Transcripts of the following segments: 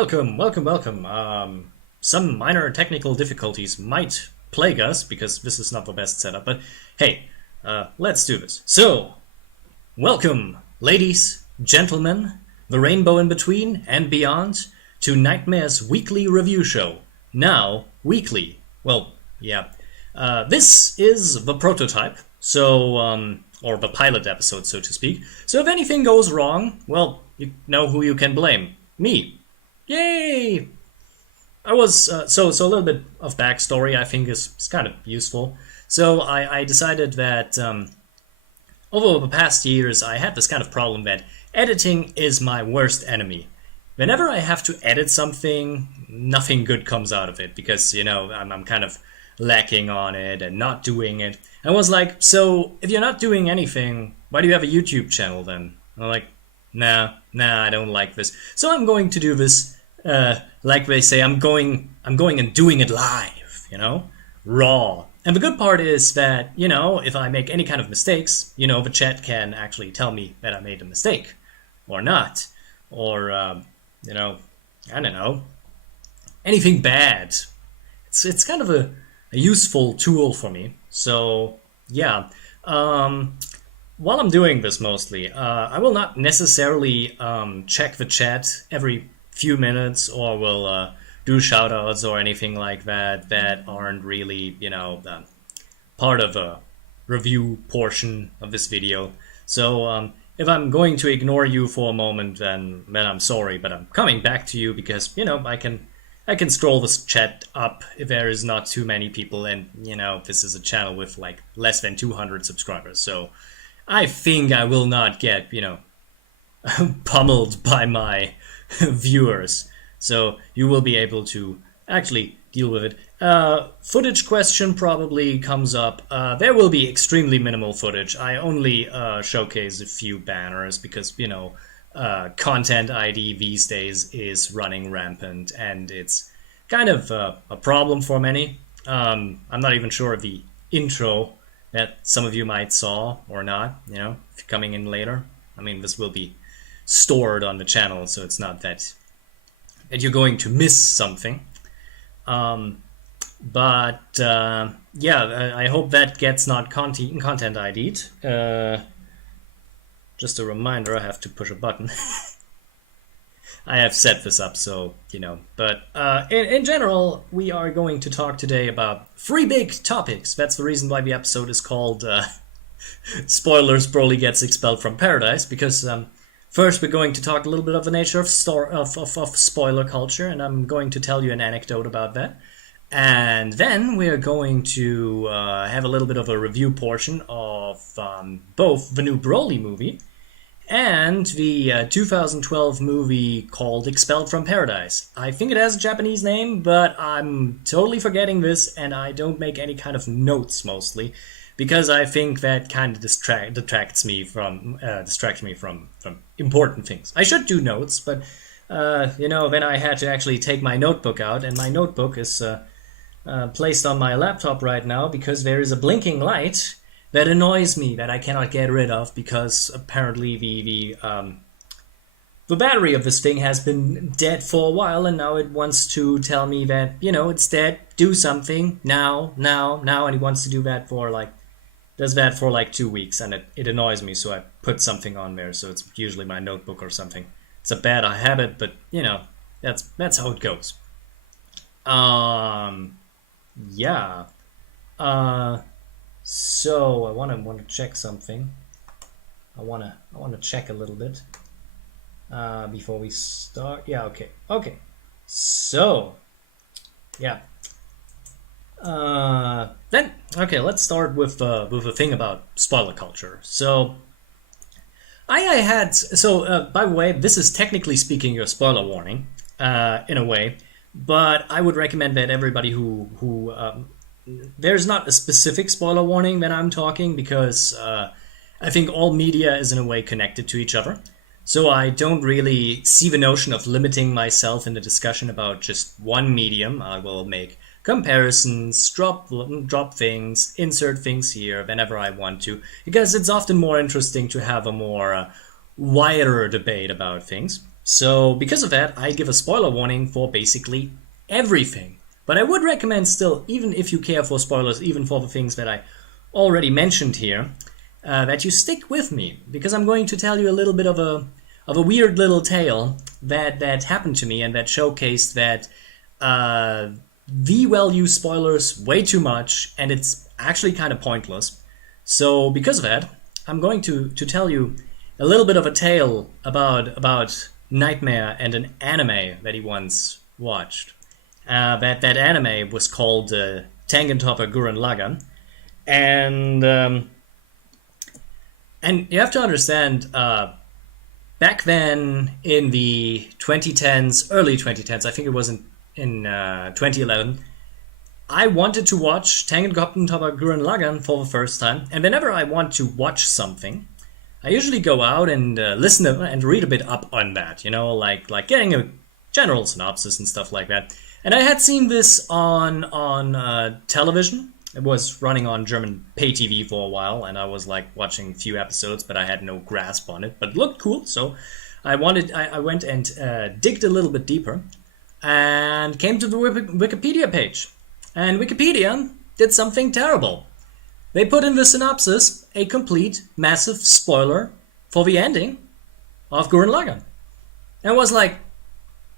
welcome. Some minor technical difficulties might plague us because this is not the best setup, but hey, let's do this. So, welcome, ladies, gentlemen, the rainbow in between and beyond, to Knightmare's weekly review show. Now, weekly. Well, yeah. This is the prototype, so, or the pilot episode, so to speak. So if anything goes wrong, well, you know who you can blame. Me. Yay! I was, so a little bit of backstory I think is kind of useful. So I decided that over the past years I had this kind of problem that editing is my worst enemy. Whenever I have to edit something, nothing good comes out of it because, you know, I'm kind of lacking on it and not doing it. I was like, so if you're not doing anything, why do you have a YouTube channel then? And I'm like, nah, I don't like this. So I'm going to do this, like they say, I'm going and doing it live, you know, raw. And the good part is that, you know, if I make any kind of mistakes, you know, the chat can actually tell me that I made a mistake or not, or, you know, I don't know, anything bad. It's kind of a useful tool for me. So yeah, while I'm doing this mostly, I will not necessarily check the chat every few minutes or will do shoutouts or anything like that aren't really, you know, part of a review portion of this video. So if I'm going to ignore you for a moment, then I'm sorry, but I'm coming back to you because, you know, I can scroll this chat up if there is not too many people, and, you know, this is a channel with like less than 200 subscribers, so I think I will not get, you know, pummeled by my viewers. So you will be able to actually deal with it. Footage question probably comes up. There will be extremely minimal footage. I only showcase a few banners because, you know, content ID these days is running rampant and it's kind of a problem for many. I'm not even sure of the intro that some of you might saw or not, you know, if you're coming in later. I mean, this will be stored on the channel, so it's not that you're going to miss something. But yeah, I hope that gets not content ID'd. Just a reminder, I have to push a button. I have set this up, so, you know. But in general, we are going to talk today about 3 big topics. That's the reason why the episode is called Spoilers, Broly Gets Expelled from Paradise, because first we're going to talk a little bit of the nature of spoiler culture, and I'm going to tell you an anecdote about that. And then we're going to have a little bit of a review portion of both the new Broly movie and the 2012 movie called Expelled From Paradise. I think it has a Japanese name, but I'm totally forgetting this, and I don't make any kind of notes mostly, because I think that kind of distracts me from important things. I should do notes, but you know, then I had to actually take my notebook out, and my notebook is placed on my laptop right now because there is a blinking light that annoys me that I cannot get rid of because apparently the battery of this thing has been dead for a while, and now it wants to tell me that, you know, it's dead, do something now, and it wants to do that for like, does that for like 2 weeks, and it annoys me, so I put something on there, so it's usually my notebook or something. It's a bad habit, but, you know, that's how it goes. Yeah. So I want to check something. I want to check a little bit before we start. Yeah. Okay. So yeah. Then okay. Let's start with the thing about spoiler culture. So I had by the way, this is technically speaking your spoiler warning in a way, but I would recommend that everybody who there's not a specific spoiler warning that I'm talking, because I think all media is in a way connected to each other. So I don't really see the notion of limiting myself in the discussion about just one medium. I will make comparisons, drop things, insert things here whenever I want to, because it's often more interesting to have a more wider debate about things. So because of that, I give a spoiler warning for basically everything. But I would recommend still, even if you care for spoilers, even for the things that I already mentioned here, that you stick with me, because I'm going to tell you a little bit of a weird little tale that happened to me and that showcased that the well use spoilers way too much, and it's actually kind of pointless. So because of that, I'm going to tell you a little bit of a tale about Knightmare and an anime that he once watched. That anime was called Topper Gurren Lagann, and you have to understand, back then in the 2010s, early 2010s, I think it was in 2011, I wanted to watch Topper Gurren Lagann for the first time, and whenever I want to watch something, I usually go out and listen to and read a bit up on that, like getting a general synopsis and stuff like that. And I had seen this on television. It was running on German pay TV for a while, and I was like watching a few episodes, but I had no grasp on it. But it looked cool, so I went and digged a little bit deeper, and came to the Wikipedia page. And Wikipedia did something terrible. They put in the synopsis a complete, massive spoiler for the ending of Gurren Lagann. And I was like,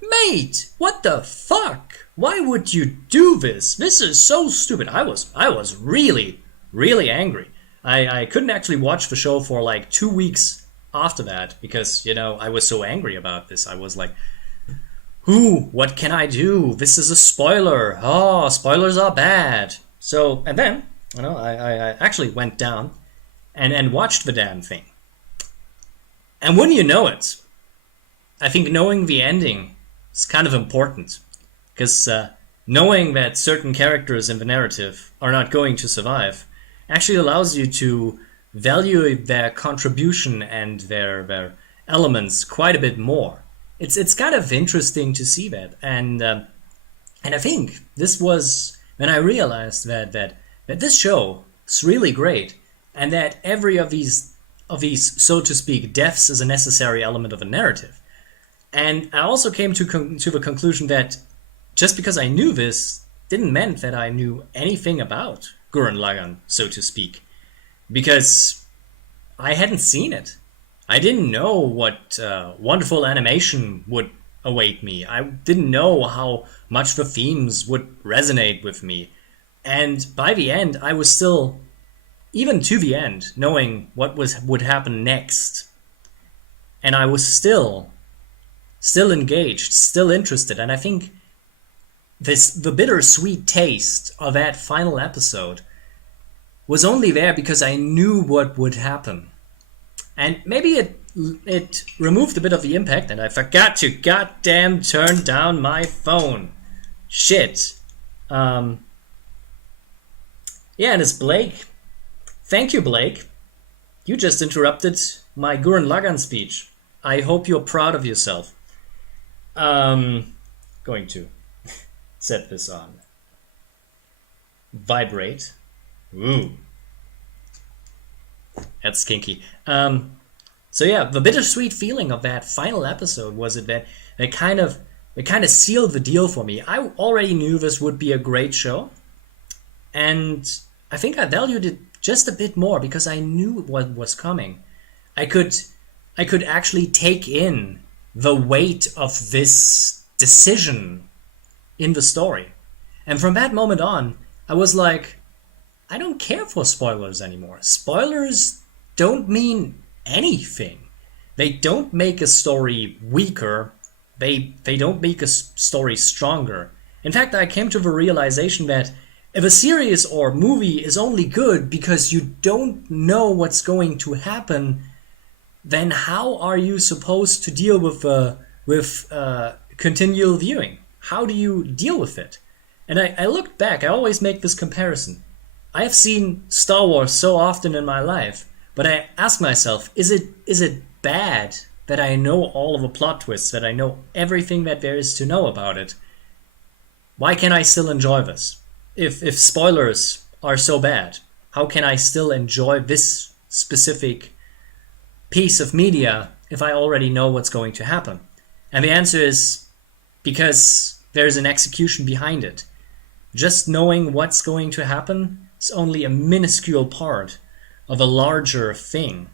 mate, what the fuck? Why would you do this? This is so stupid. I was really, really angry. I couldn't actually watch the show for like 2 weeks after that because, I was so angry about this. I was like, what can I do? This is a spoiler. Oh, spoilers are bad. So, and then, I actually went down and watched the damn thing. And wouldn't you know it, I think knowing the ending is kind of important. Because knowing that certain characters in the narrative are not going to survive actually allows you to value their contribution and their elements quite a bit more. It's kind of interesting to see that. And I think this was when I realized that this show is really great, and that every of these, so to speak, deaths is a necessary element of a narrative. And I also came to the conclusion that just because I knew this didn't mean that I knew anything about Gurren Lagann, so to speak, because I hadn't seen it. I didn't know what wonderful animation would await me. I didn't know how much the themes would resonate with me. And by the end, I was still, even to the end, knowing what would happen next. And I was still engaged, still interested. And I think the bittersweet taste of that final episode was only there because I knew what would happen. And maybe it removed a bit of the impact, and I forgot to goddamn turn down my phone. Shit. Yeah, and it's Blake. Thank you, Blake. You just interrupted my Gurren Lagann speech. I hope you're proud of yourself. Going to set this on vibrate. Ooh. That's kinky. So yeah, the bittersweet feeling of that final episode was that it kind of sealed the deal for me. I already knew this would be a great show, and I think I valued it just a bit more because I knew what was coming. I could actually take in the weight of this decision in the story. And from that moment on, I was like, I don't care for spoilers anymore. Spoilers don't mean anything. They don't make a story weaker. They don't make a story stronger. In fact, I came to the realization that if a series or movie is only good because you don't know what's going to happen, then how are you supposed to deal with continual viewing? How do you deal with it? And I looked back, I always make this comparison. I have seen Star Wars so often in my life, but I ask myself, is it bad that I know all of the plot twists, that I know everything that there is to know about it? Why can I still enjoy this? If spoilers are so bad, how can I still enjoy this specific piece of media if I already know what's going to happen? And the answer is because there's an execution behind it. Just knowing what's going to happen is only a minuscule part of a larger thing.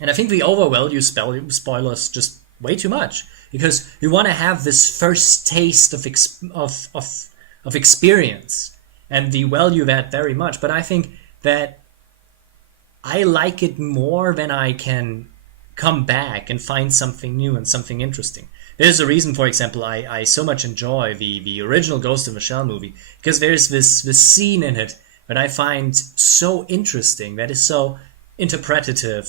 And I think we overvalue spoilers just way too much, because you want to have this first taste of experience, and we value that very much. But I think that I like it more when I can come back and find something new and something interesting. There's a reason, for example, I so much enjoy the original Ghost in the Shell movie, because there's this scene in it that I find so interesting, that is so interpretative,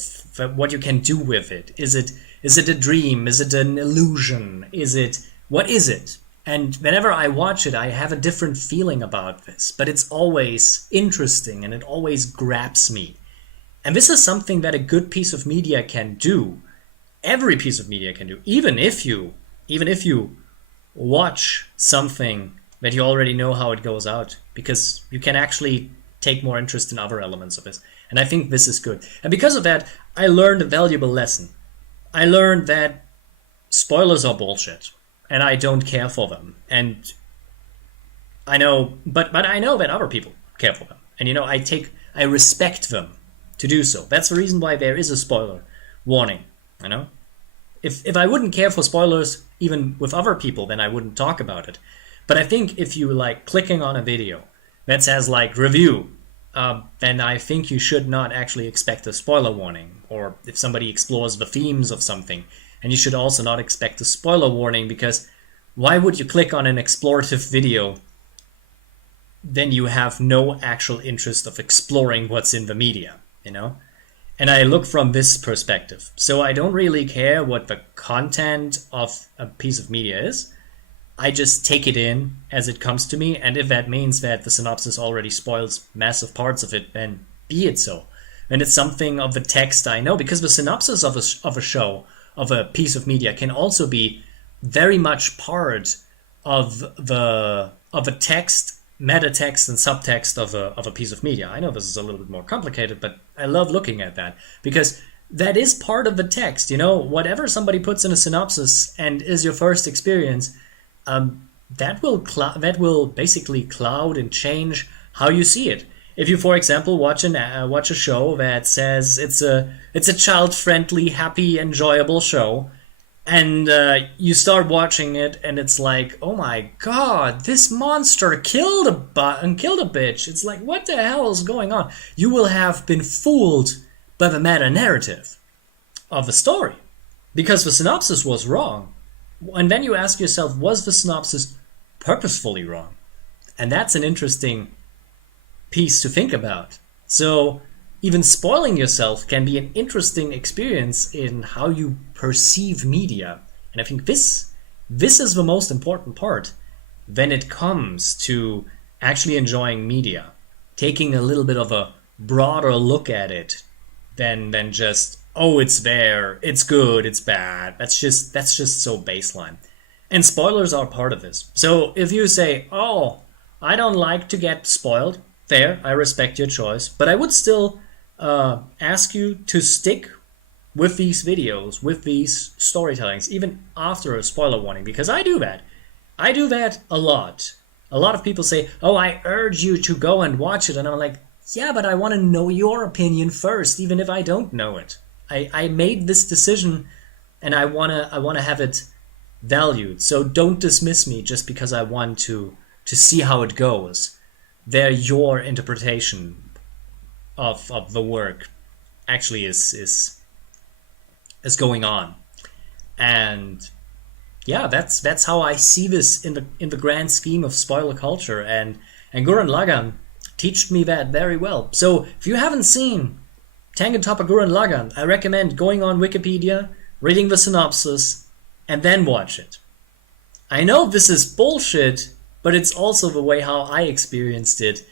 what you can do with it. Is it a dream? Is it an illusion? What is it? And whenever I watch it, I have a different feeling about this, but it's always interesting and it always grabs me. And this is something that a good piece of media can do. Every piece of media can do, even if you watch something that you already know how it goes out, because you can actually take more interest in other elements of this. And I think this is good. And because of that, I learned a valuable lesson. I learned that spoilers are bullshit, and I don't care for them. And I know, but I know that other people care for them. And I respect them to do so. That's the reason why there is a spoiler warning. If I wouldn't care for spoilers even with other people, then I wouldn't talk about it. But I think if you like clicking on a video that says like review, then I think you should not actually expect a spoiler warning. Or if somebody explores the themes of something, and you should also not expect a spoiler warning, because why would you click on an explorative video then you have no actual interest of exploring what's in the media, And I look from this perspective. So I don't really care what the content of a piece of media is. I just take it in as it comes to me, and if that means that the synopsis already spoils massive parts of it, then be it so. And it's something of the text I know, because the synopsis of a show, of a piece of media, can also be very much part of a text, meta text and subtext of a piece of media. I know this is a little bit more complicated, but I love looking at that, because that is part of the text. Whatever somebody puts in a synopsis and is your first experience, that will basically cloud and change how you see it. If you, for example, watch a show that says it's a child-friendly, happy, enjoyable show, and you start watching it, and it's like, oh my god, this monster killed a bitch. It's like, what the hell is going on? You will have been fooled by the meta-narrative of the story, because the synopsis was wrong. And then you ask yourself, was the synopsis purposefully wrong? And that's an interesting piece to think about. So even spoiling yourself can be an interesting experience in how you perceive media. And I think this is the most important part when it comes to actually enjoying media. Taking a little bit of a broader look at it than just, oh, it's there, it's good, it's bad. That's just so baseline. And spoilers are part of this. So if you say, oh, I don't like to get spoiled, there, I respect your choice, but I would still ask you to stick with these videos, with these storytellings, even after a spoiler warning, because I do that. I do that a lot. A lot of people say, oh, I urge you to go and watch it, and I'm like, yeah, but I want to know your opinion first, even if I don't know it. I made this decision, and I wanna have it valued. So don't dismiss me just because I want to see how it goes. They're your interpretation of the work actually is going on. And yeah, that's how I see this in the grand scheme of spoiler culture, and Gurren Lagann taught me that very well. So if you haven't seen Tengen Toppa Gurren Lagann, I recommend going on Wikipedia, reading the synopsis, and then watch it. I know this is bullshit, but it's also the way how I experienced it,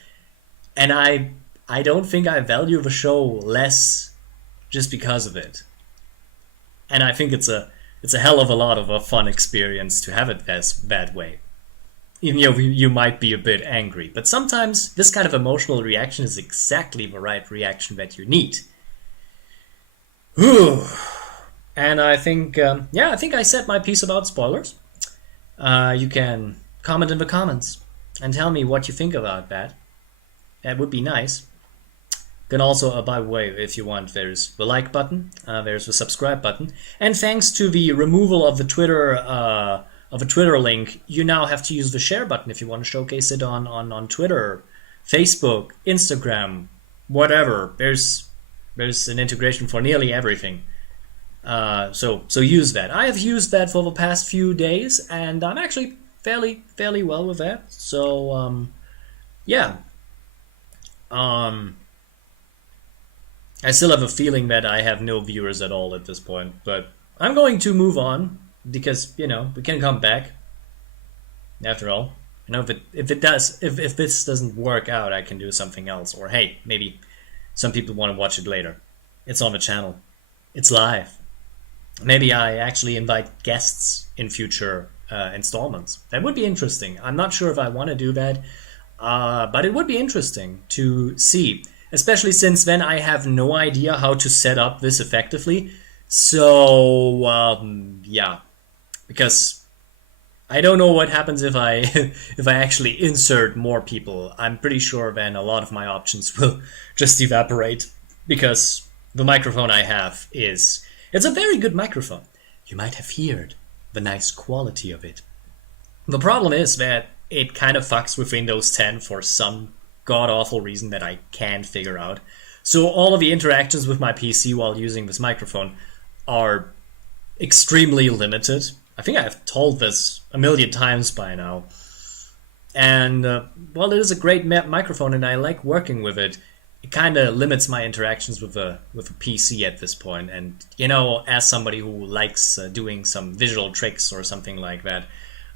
and I don't think I value the show less just because of it. And I think it's a hell of a lot of a fun experience to have it that way. Even though you might be a bit angry, but sometimes this kind of emotional reaction is exactly the right reaction that you need. Whew. And I think, I think I said my piece about spoilers. You can comment in the comments and tell me what you think about that. That would be nice. Can also, by the way, if you want, there's the like button, there's the subscribe button, and thanks to the removal of the Twitter link, you now have to use the share button if you want to showcase it on Twitter, Facebook, Instagram, whatever. There's an integration for nearly everything. So use that. I have used that for the past few days, and I'm actually fairly well with that. So yeah. I still have a feeling that I have no viewers at all at this point, but I'm going to move on because we can come back. After all, if this doesn't work out, I can do something else. Or hey, maybe some people want to watch it later. It's on the channel. It's live. Maybe I actually invite guests in future installments. That would be interesting. I'm not sure if I want to do that, but it would be interesting to see. Especially since then I have no idea how to set up this effectively. So, yeah. Because I don't know what happens if I if I actually insert more people. I'm pretty sure then a lot of my options will just evaporate. Because the microphone I have it's a very good microphone. You might have heard the nice quality of it. The problem is that it kind of fucks with Windows 10 for some god-awful reason that I can't figure out. So all of the interactions with my PC while using this microphone are extremely limited. I think I've told this a million times by now. And, well, it is a great microphone and I like working with it. It kind of limits my interactions with a PC at this point. And, as somebody who likes doing some visual tricks or something like that,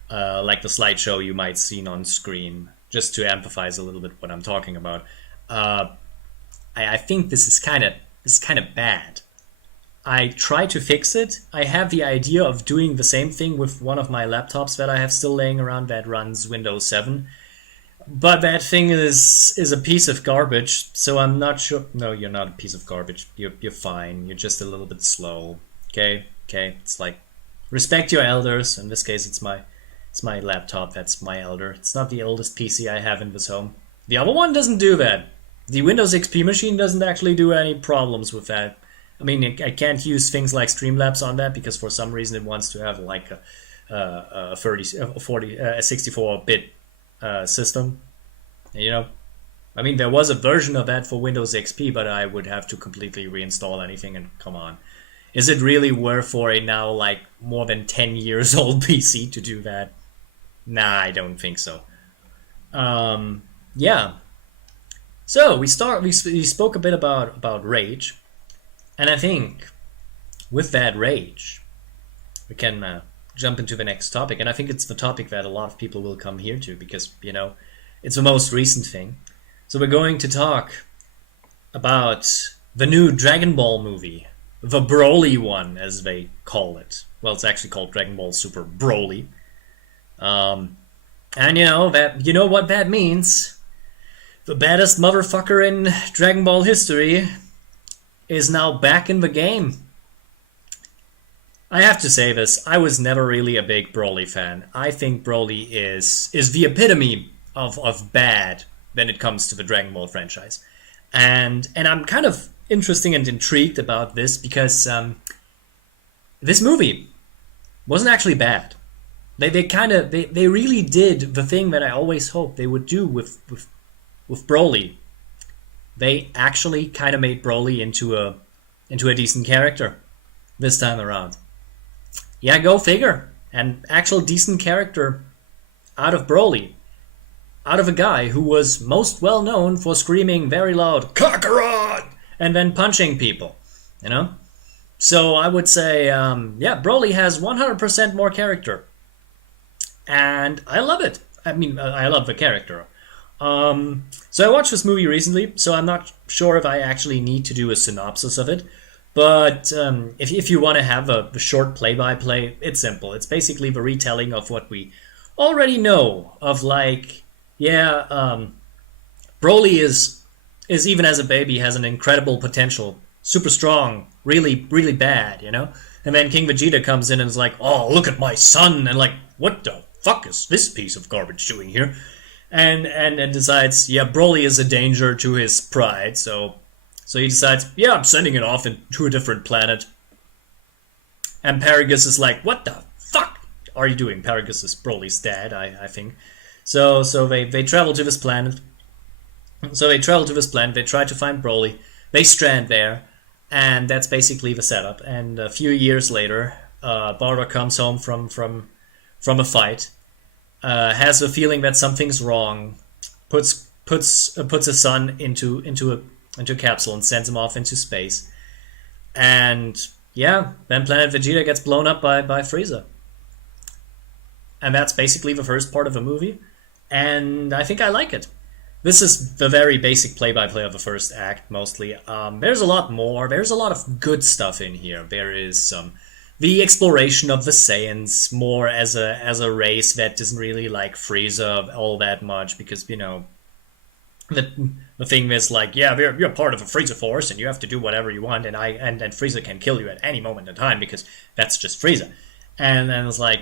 like the slideshow you might see on screen, just to emphasize a little bit what I'm talking about, I think this is kind of bad. I try to fix it. I have the idea of doing the same thing with one of my laptops that I have still laying around that runs Windows 7. But that thing is a piece of garbage, so I'm not sure. No, you're not a piece of garbage. You're fine. You're just a little bit slow. Okay. It's like respect your elders. In this case, it's my laptop. That's my elder. It's not the oldest PC I have in this home. The other one doesn't do that. The Windows XP machine doesn't actually do any problems with that. I mean, I can't use things like Streamlabs on that because for some reason it wants to have like a 64-bit system. I mean, there was a version of that for Windows XP, but I would have to completely reinstall anything, and come on. Is it really worth for a now like more than 10 years old PC to do that? Nah, I don't think so. Yeah. So we spoke a bit about rage, and I think with that rage, we can jump into the next topic, and I think it's the topic that a lot of people will come here to because it's the most recent thing. So we're going to talk about the new Dragon Ball movie, the Broly one, as they call it. Well, it's actually called Dragon Ball Super Broly. And you know what that means. The baddest motherfucker in Dragon Ball history is now back in the game. I have to say this, I was never really a big Broly fan. I think Broly is the epitome of bad when it comes to the Dragon Ball franchise. And I'm kind of interested and intrigued about this because this movie wasn't actually bad. They really did the thing that I always hoped they would do with Broly. They actually kind of made Broly into a decent character this time around. Yeah, go figure. An actual decent character out of Broly. Out of a guy who was most well known for screaming very loud, Kakarot! And then punching people. So I would say, Broly has 100% more character. And I love it. I mean, I love the character. So I watched this movie recently, so I'm not sure if I actually need to do a synopsis of it. But if you want to have a short play-by-play, it's simple. It's basically the retelling of what we already know. Of Broly is even as a baby has an incredible potential. super strong, really, really bad, you know? And then King Vegeta comes in and is like, oh, look at my son, and like, what the fuck is this piece of garbage doing here? And decides, yeah, Broly is a danger to his pride, so he decides, yeah, I'm sending it off into a different planet. And Paragus is like, what the fuck are you doing? Paragus is Broly's dad, I think. So they travel to this planet. They try to find Broly. They strand there, and that's basically the setup. And a few years later, Bardock comes home from a fight, has a feeling that something's wrong, puts his son into a capsule and sends him off into space. And yeah, then Planet Vegeta gets blown up by Frieza. And that's basically the first part of the movie, and I think I like it. This is the very basic play-by-play of the first act, mostly. There's a lot more. There's a lot of good stuff in here. There is the exploration of the Saiyans more as a race that doesn't really like Frieza all that much, because, you know, the thing is like, yeah, you're part of a Frieza force and you have to do whatever you want, and Frieza can kill you at any moment in time because that's just Frieza. And then it's like,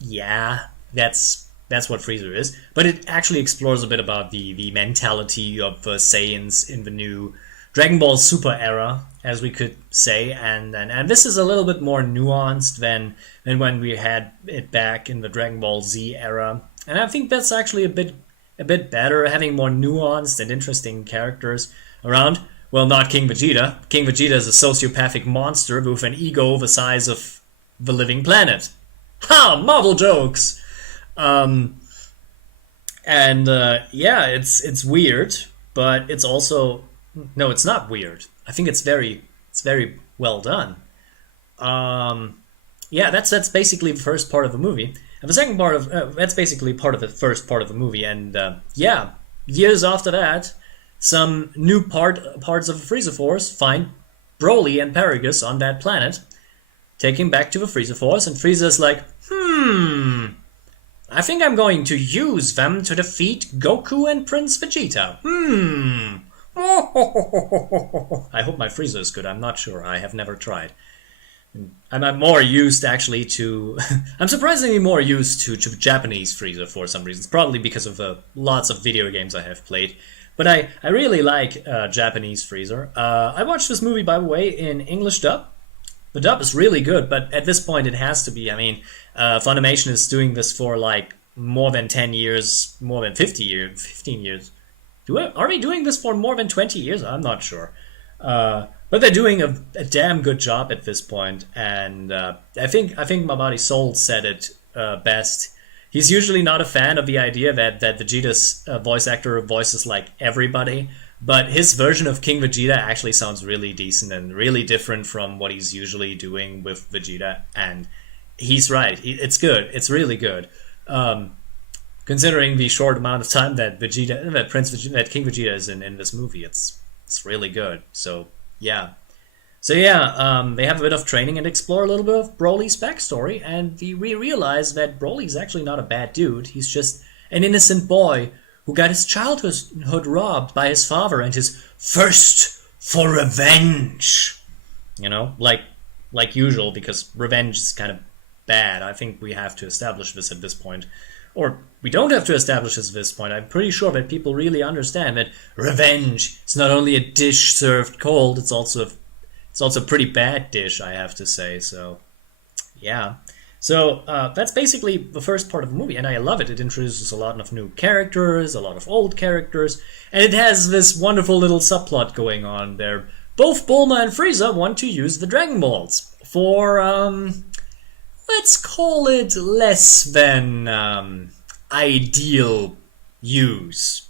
yeah, that's what Frieza is. But it actually explores a bit about the mentality of the Saiyans in the new Dragon Ball Super era, as we could say, and this is a little bit more nuanced than when we had it back in the Dragon Ball Z era. And I think that's actually a bit better, having more nuanced and interesting characters around. Well, not King Vegeta. King Vegeta is a sociopathic monster with an ego the size of the living planet. Ha! Marvel jokes! Yeah, it's weird, but it's also... No, it's not weird. I think it's very well done. Yeah, that's basically the first part of the movie. And the second part of... that's basically part of the first part of the movie. And, yeah, years after that, some new parts of the Frieza Force find Broly and Paragus on that planet, take him back to the Frieza Force, and Frieza's like, I think I'm going to use them to defeat Goku and Prince Vegeta. I hope my Frieza is good. I'm not sure. I have never tried. I'm more used, actually, to... I'm surprisingly more used to Japanese Frieza for some reasons. Probably because of the lots of video games I have played. But I really like Japanese Frieza. I watched this movie, by the way, in English dub. The dub is really good, but at this point it has to be. I mean, Funimation is doing this for like more than 10 years, more than 15 years. Are we doing this for more than 20 years? I'm not sure. But they're doing a damn good job at this point, and I think my body soul said it best. He's usually not a fan of the idea that Vegeta's voice actor voices like everybody, but his version of King Vegeta actually sounds really decent and really different from what he's usually doing with Vegeta, and he's right. It's good. It's really good. Considering the short amount of time that King Vegeta is in this movie, it's really good. So yeah. They have a bit of training and explore a little bit of Broly's backstory, and we realize that Broly's actually not a bad dude. He's just an innocent boy who got his childhood robbed by his father and his thirst for revenge. You know, like usual, because revenge is kind of bad. I think we have to establish this at this point. Or we don't have to establish this at this point. I'm pretty sure that people really understand that revenge is not only a dish served cold, it's also a pretty bad dish, I have to say. So, yeah. So, that's basically the first part of the movie, and I love it. It introduces a lot of new characters, a lot of old characters, and it has this wonderful little subplot going on there. Both Bulma and Frieza want to use the Dragon Balls for, let's call it less than ideal use.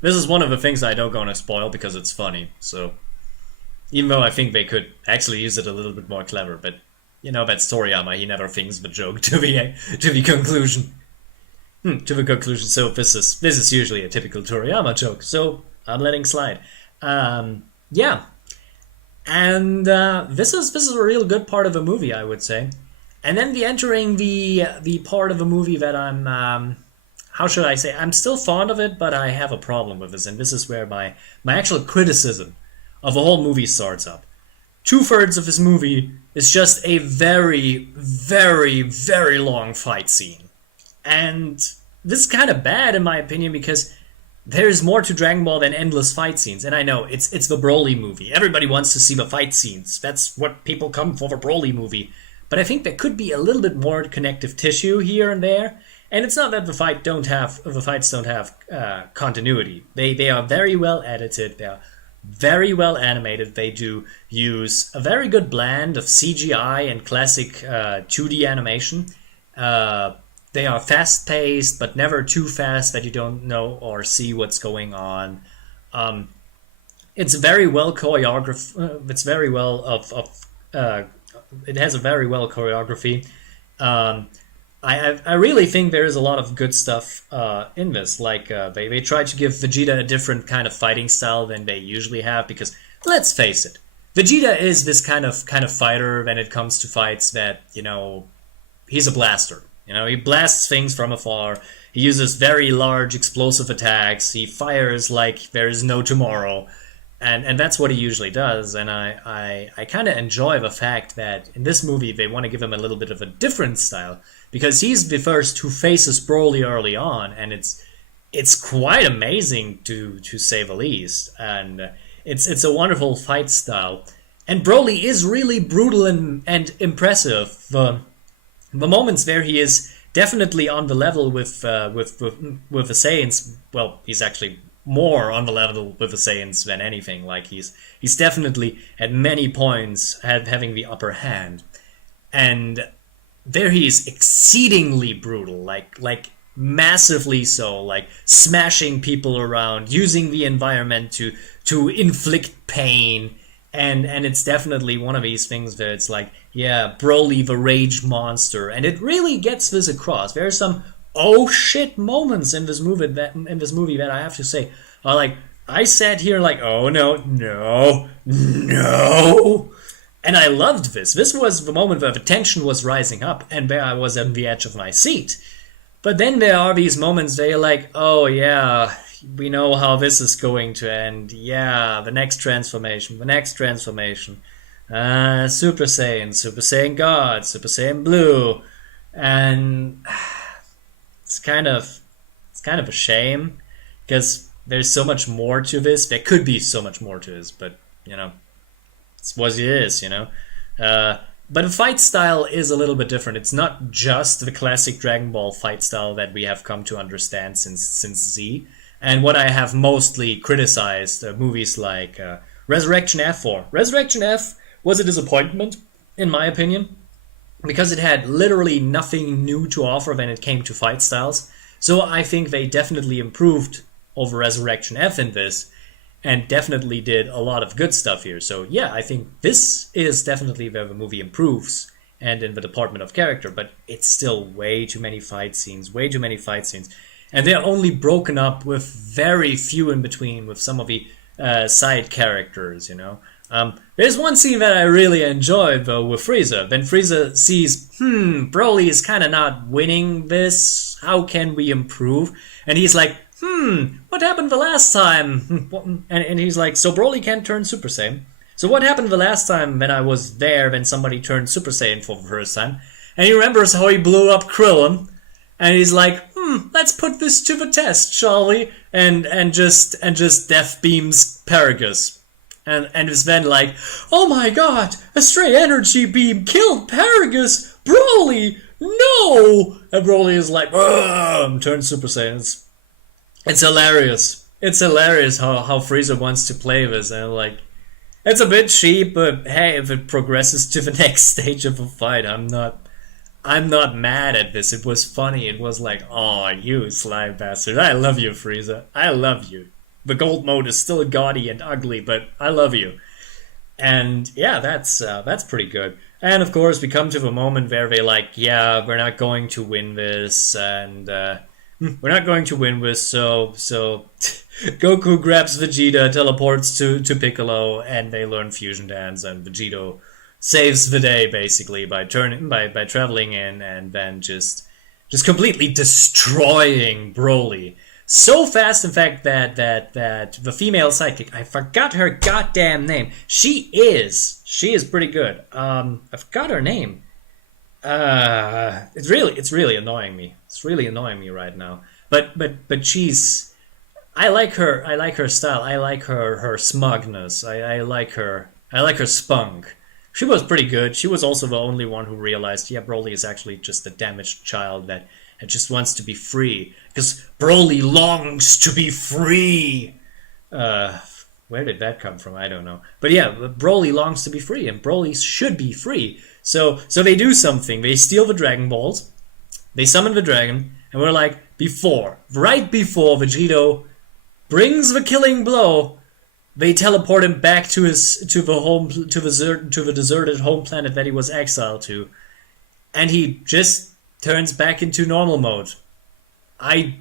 This is one of the things I don't want to spoil because it's funny, so... Even though I think they could actually use it a little bit more clever, but you know, that's Toriyama, he never thinks the joke to the conclusion. So this is usually a typical Toriyama joke, so I'm letting slide. Yeah. And this is a real good part of the movie, I would say. And then entering the part of the movie that I'm how should I say, I'm still fond of it, but I have a problem with this, and this is where my actual criticism of a whole movie starts up. 2/3 of this movie is just a very, very, very long fight scene. And this is kind of bad in my opinion because there's more to Dragon Ball than endless fight scenes. And I know, it's the Broly movie. Everybody wants to see the fight scenes. That's what people come for, the Broly movie. But I think there could be a little bit more connective tissue here and there. And it's not that the fights don't have continuity. They are very well edited. They are very well animated. They do use a very good blend of CGI and classic 2D animation. They are fast-paced, but never too fast that you don't know or see what's going on. It's very well choreographed. It's very well it has a very well choreography. I really think there is a lot of good stuff in this. Like they try to give Vegeta a different kind of fighting style than they usually have. Because let's face it, Vegeta is this kind of fighter when it comes to fights that he's a blaster. He blasts things from afar. He uses very large explosive attacks. He fires like there is no tomorrow. And that's what he usually does. And I kind of enjoy the fact that in this movie they want to give him a little bit of a different style. Because he's the first who faces Broly early on. And it's quite amazing to say the least. And it's a wonderful fight style. And Broly is really brutal and impressive. The moments where he is definitely on the level with the Saiyans. Well, he's actually more on the level with the Saiyans than anything. Like he's definitely at many points having the upper hand, and there he is exceedingly brutal, like massively so, like smashing people around, using the environment to inflict pain. And it's definitely one of these things where it's like, yeah, Broly the rage monster, and it really gets this across. There are some oh shit moments in this movie that I have to say are like, I sat here like, oh no, and I loved this. This was the moment where the tension was rising up and where I was on the edge of my seat. But then there are these moments where you're like, oh yeah, we know how this is going to end. Yeah, the next transformation. Super Saiyan God, Super Saiyan Blue. And it's kind of a shame because there's so much more to this. There could be so much more to this, but it's what it is, But the fight style is a little bit different. It's not just the classic Dragon Ball fight style that we have come to understand since Z. And what I have mostly criticized movies like Resurrection F for. Resurrection F was a disappointment, in my opinion, because it had literally nothing new to offer when it came to fight styles. So I think they definitely improved over Resurrection F in this, and definitely did a lot of good stuff here. So yeah, I think this is definitely where the movie improves, and in the department of character, but it's still way too many fight scenes. And they're only broken up with very few in between with some of the side characters, There's one scene that I really enjoyed, though, with Frieza. When Frieza sees, Broly is kind of not winning this. How can we improve? And he's like, what happened the last time? And he's like, so Broly can't turn Super Saiyan. So what happened the last time when I was there when somebody turned Super Saiyan for the first time? And he remembers how he blew up Krillin. And he's like, let's put this to the test, shall we? And just death beams Paragus. And it's then like, oh my god, a stray energy beam killed Paragus! Broly! No! And Broly is like, turns Super Saiyan. It's hilarious. It's hilarious how Frieza wants to play this. And like, it's a bit cheap, but hey, if it progresses to the next stage of a fight, I'm not mad at this. It was funny. It was like, oh, you sly bastard. I love you, Frieza. I love you. The gold mode is still gaudy and ugly, but I love you. And yeah, that's pretty good. And of course, we come to the moment where they're like, yeah, we're not going to win this, and we're not going to win this, so Goku grabs Vegeta, teleports to Piccolo, and they learn Fusion Dance, and Vegito saves the day basically by traveling in and then just completely destroying Broly. So fast, in fact, that the female sidekick, I forgot her goddamn name. She is pretty good. I forgot her name. It's really annoying me. It's really annoying me right now. But she's. I like her. I like her style. I like her smugness. I like her. I like her spunk. She was pretty good. She was also the only one who realized, yeah, Broly is actually just a damaged child that just wants to be free. Because Broly longs to be free. Where did that come from? I don't know. But yeah, Broly longs to be free, and Broly should be free. So they do something. They steal the Dragon Balls. They summon the dragon, and we're like, right before Vegito brings the killing blow, they teleport him back to the deserted home planet that he was exiled to, and he just turns back into normal mode. I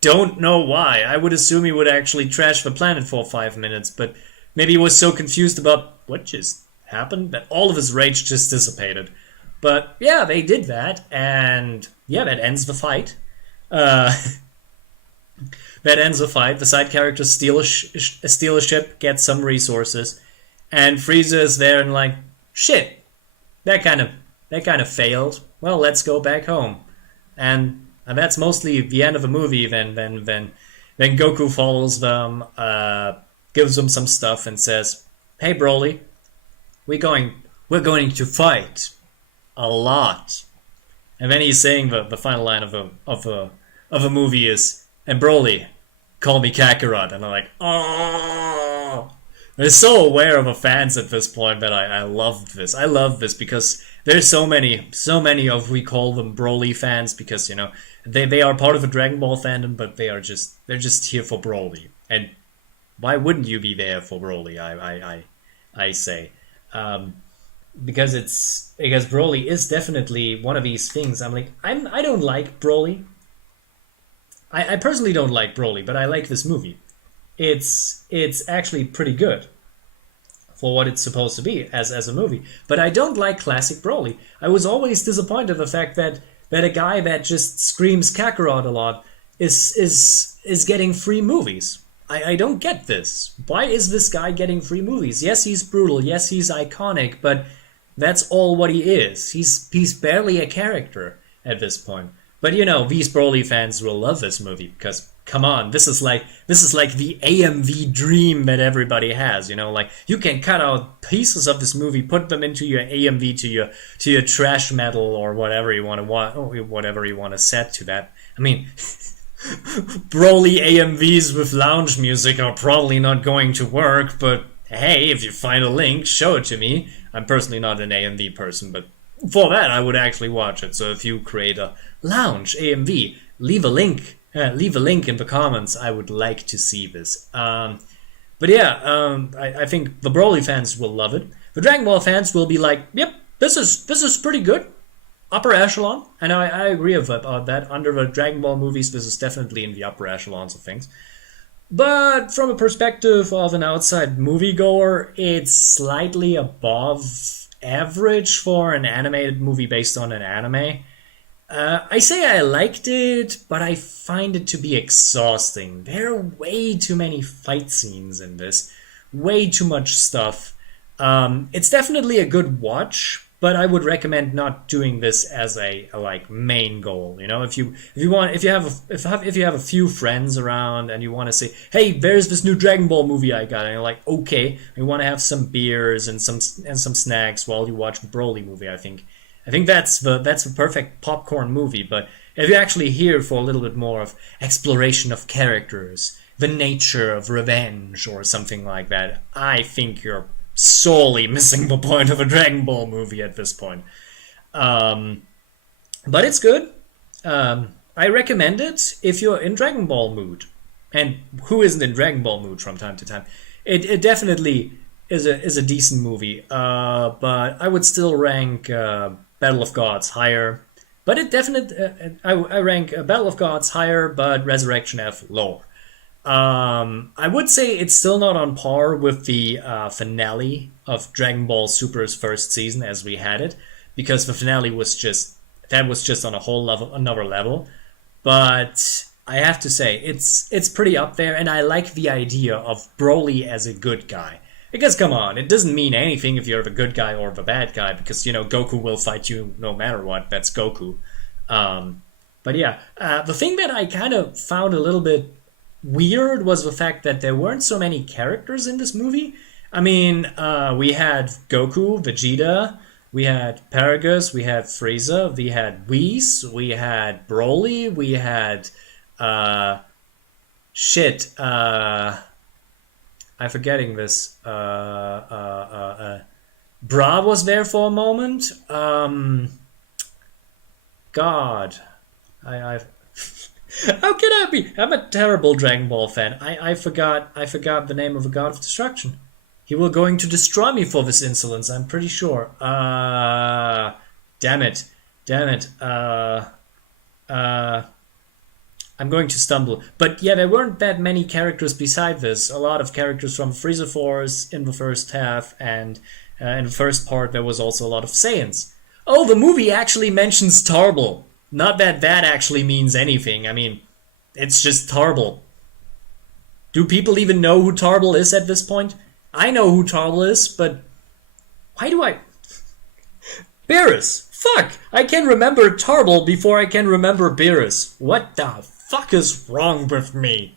don't know why. I would assume he would actually trash the planet for 5 minutes, but maybe he was so confused about what just happened that all of his rage just dissipated. But yeah, they did that, and yeah, that ends the fight. That ends the fight. The side characters steal a ship, get some resources, and Frieza is there and like, shit, that kind of failed. Well, let's go back home, and that's mostly the end of the movie. Then Goku follows them, gives them some stuff, and says, "Hey, Broly, we're going to fight a lot." And then he's saying the final line of a movie is, "And Broly, call me Kakarot." And I'm like, oh, I'm so aware of the fans at this point that I loved this. I love this because there's so many of, we call them Broly fans, because, you know, they are part of the Dragon Ball fandom, but they're just here for Broly. And why wouldn't you be there for Broly? I say, because Broly is definitely one of these things. I'm like, I don't like Broly. I personally don't like Broly, but I like this movie. It's actually pretty good for what it's supposed to be as a movie. But I don't like classic Broly. I was always disappointed in the fact that a guy that just screams Kakarot a lot is getting free movies. I don't get this. Why is this guy getting free movies? Yes, he's brutal. Yes, he's iconic, but that's all what he is. He's barely a character at this point. But you know, these Broly fans will love this movie because, come on, this is like the AMV dream that everybody has. You know, like, you can cut out pieces of this movie, put them into your AMV, to your trash metal or whatever you want to set to that. I mean, Broly AMVs with lounge music are probably not going to work, but hey, if you find a link, show it to me. I'm personally not an AMV person, but for that I would actually watch it. So if you create a lounge AMV, leave a link in the comments. I would like to see this. But yeah, I think the Broly fans will love it. The Dragon Ball fans will be like, yep, this is pretty good. Upper echelon. And I agree with that. Under the Dragon Ball movies, this is definitely in the upper echelons of things. But from a perspective of an outside moviegoer, it's slightly above average for an animated movie based on an anime. I say I liked it, but I find it to be exhausting. There are way too many fight scenes in this, way too much stuff. It's definitely a good watch, but I would recommend not doing this as a main goal. You know, if you have a few friends around and you want to say, hey, there's this new Dragon Ball movie I got, and you're like, okay, we want to have some beers and some snacks while you watch the Broly movie. I think that's the perfect popcorn movie. But if you're actually here for a little bit more of exploration of characters, the nature of revenge or something like that, I think you're solely missing the point of a Dragon Ball movie at this point. But it's good. I recommend it if you're in Dragon Ball mood. And who isn't in Dragon Ball mood from time to time? It definitely is a decent movie. But I would still rank Battle of Gods higher. But I rank Battle of Gods higher, but Resurrection F lower. I would say it's still not on par with the finale of Dragon Ball Super's first season as we had it, because the finale was just on a whole level, another level. But I have to say, it's pretty up there, and I like the idea of Broly as a good guy. Because come on, it doesn't mean anything if you're the good guy or the bad guy, because, you know, Goku will fight you no matter what. That's Goku. But yeah, the thing that I kind of found a little bit weird was the fact that there weren't so many characters in this movie. I mean, we had Goku, Vegeta, we had Paragus, we had Frieza, we had Whis, we had Broly, we had I'm forgetting this. Bra was there for a moment. God, I how can I be? I'm a terrible Dragon Ball fan. I forgot the name of the God of Destruction. He will going to destroy me for this insolence. I'm pretty sure. Damn it. I'm going to stumble. But yeah, there weren't that many characters beside this. A lot of characters from Frieza Force in the first half, and in the first part there was also a lot of Saiyans. Oh, the movie actually mentions Tarble. Not that that actually means anything. I mean, it's just Tarble. Do people even know who Tarble is at this point? I know who Tarble is, but why do I... Beerus! Fuck! I can remember Tarble before I can remember Beerus. What the fuck is wrong with me?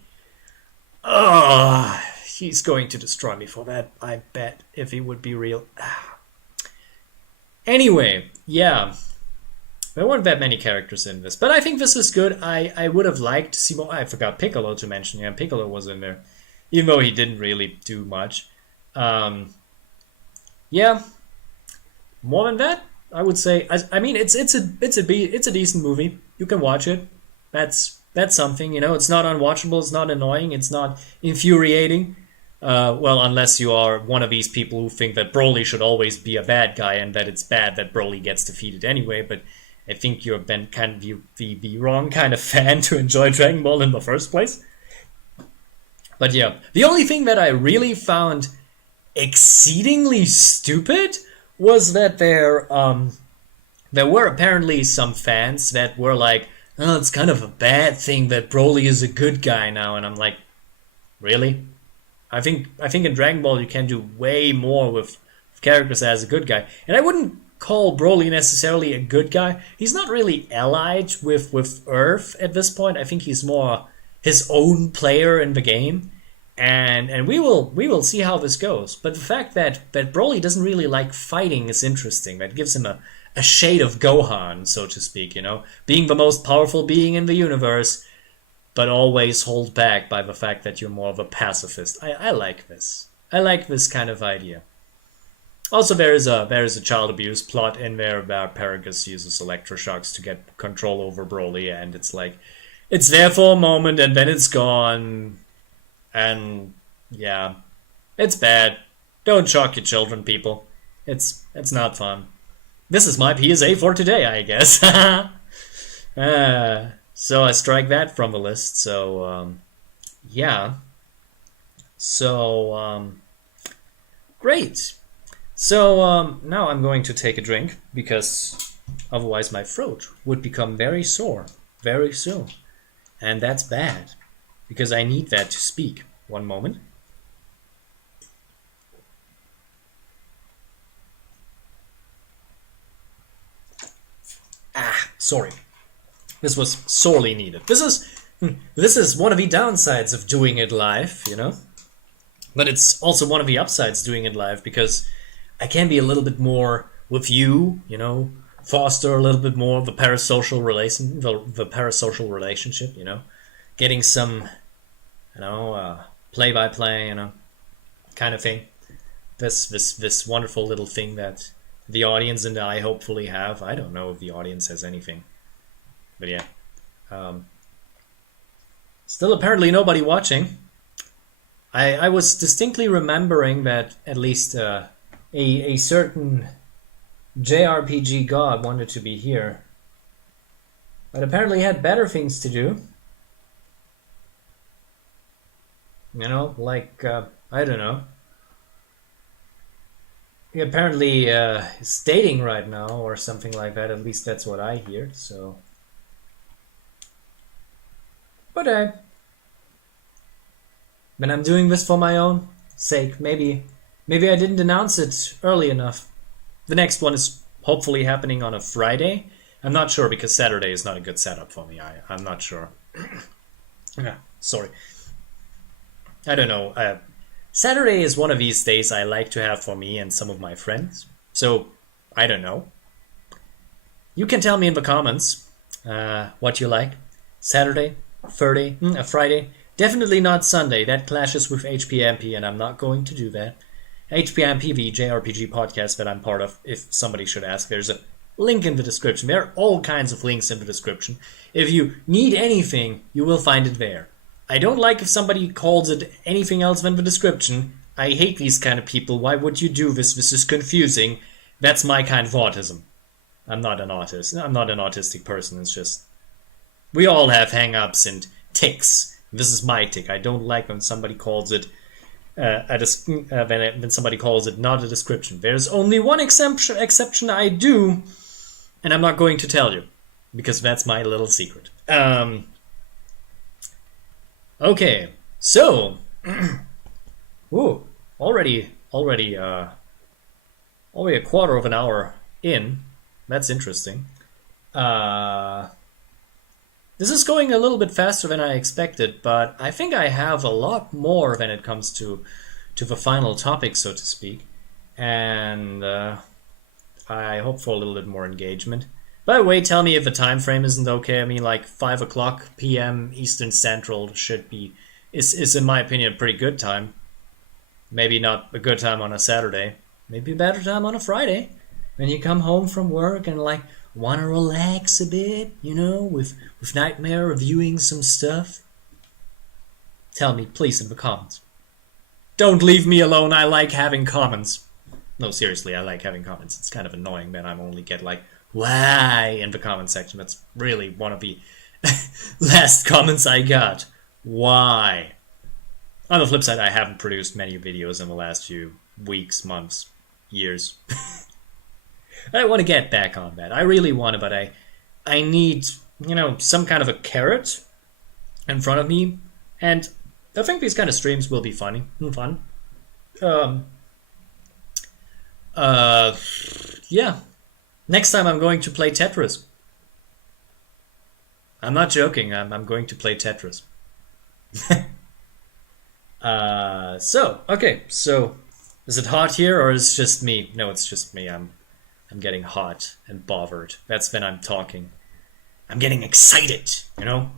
Ugh, he's going to destroy me for that, I bet, if he would be real. Anyway, yeah. There weren't that many characters in this, but I think this is good. I would have liked to see more. I forgot Piccolo to mention. Yeah, Piccolo was in there, even though he didn't really do much. Yeah, more than that, I would say. I mean, it's a decent movie. You can watch it. That's something, you know. It's not unwatchable. It's not annoying. It's not infuriating. Well, unless you are one of these people who think that Broly should always be a bad guy and that it's bad that Broly gets defeated anyway. But I think you've been kind of the wrong kind of fan to enjoy Dragon Ball in the first place. But yeah, the only thing that I really found exceedingly stupid was that there were apparently some fans that were like, oh, it's kind of a bad thing that Broly is a good guy now, and I'm like, really? I think in Dragon Ball you can do way more with characters as a good guy, and I wouldn't call Broly necessarily a good guy. He's not really allied with Earth at this point. I think he's more his own player in the game, and we will see how this goes. But the fact that Broly doesn't really like fighting is interesting. That gives him a shade of Gohan, so to speak, you know, being the most powerful being in the universe, but always hold back by the fact that you're more of a pacifist. I like this. I like this kind of idea. Also, there is a child abuse plot in there where Paragus uses electroshocks to get control over Broly, and it's like, it's there for a moment and then it's gone, and yeah, it's bad. Don't shock your children, people. It's not fun. This is my PSA for today, I guess. So I strike that from the list. So yeah. So great. So now I'm going to take a drink because otherwise my throat would become very sore very soon. And that's bad because I need that to speak. One moment. Sorry. This was sorely needed. This is one of the downsides of doing it live, you know? But it's also one of the upsides doing it live because I can be a little bit more with you, you know, foster a little bit more of the parasocial relationship, you know, getting some, you know, play-by-play, you know, kind of thing. This wonderful little thing that the audience and I hopefully have. I don't know if the audience has anything, but yeah. Still apparently nobody watching. I was distinctly remembering that at least a certain JRPG god wanted to be here, but apparently had better things to do. You know, like, I don't know. He apparently is dating right now or something like that. At least that's what I hear, so. But when I'm doing this for my own sake, maybe I didn't announce it early enough. The next one is hopefully happening on a Friday. I'm not sure because Saturday is not a good setup for me. I'm not sure. Yeah, sorry. I don't know. Saturday is one of these days I like to have for me and some of my friends. So, I don't know. You can tell me in the comments what you like. Saturday, Friday. Definitely not Sunday. That clashes with HPMP and I'm not going to do that. HPMP, the JRPG podcast that I'm part of, if somebody should ask, there's a link in the description. There are all kinds of links in the description. If you need anything, you will find it there. I don't like if somebody calls it anything else than the description. I hate these kind of people. Why would you do this? This is confusing. That's my kind of autism. I'm not an autist. I'm not an autistic person. It's just... we all have hang-ups and tics. This is my tick. I don't like when somebody calls it... when somebody calls it not a description. There's only one exception I do, and I'm not going to tell you, because that's my little secret. Okay, so... ooh, already a quarter of an hour in. That's interesting. This is going a little bit faster than I expected, but I think I have a lot more when it comes to the final topic, so to speak. And I hope for a little bit more engagement. By the way, tell me if the time frame isn't okay. I mean, like 5 o'clock p.m. Eastern Central is in my opinion a pretty good time. Maybe not a good time on a Saturday. Maybe a better time on a Friday. When you come home from work and like want to relax a bit, you know, with Knightmare reviewing some stuff. Tell me, please, in the comments. Don't leave me alone, I like having comments. No, seriously, I like having comments. It's kind of annoying that I only get like, why, in the comment section. That's really one of the last comments I got. Why? On the flip side, I haven't produced many videos in the last few weeks, months, years. I want to get back on that. I really want to, but I need, you know, some kind of a carrot in front of me. And I think these kind of streams will be fun. Yeah. Next time I'm going to play Tetris. I'm not joking. I'm going to play Tetris. Okay. So, is it hot here or is it just me? No, it's just me. I'm getting hot and bothered. That's when I'm talking. I'm getting excited, you know?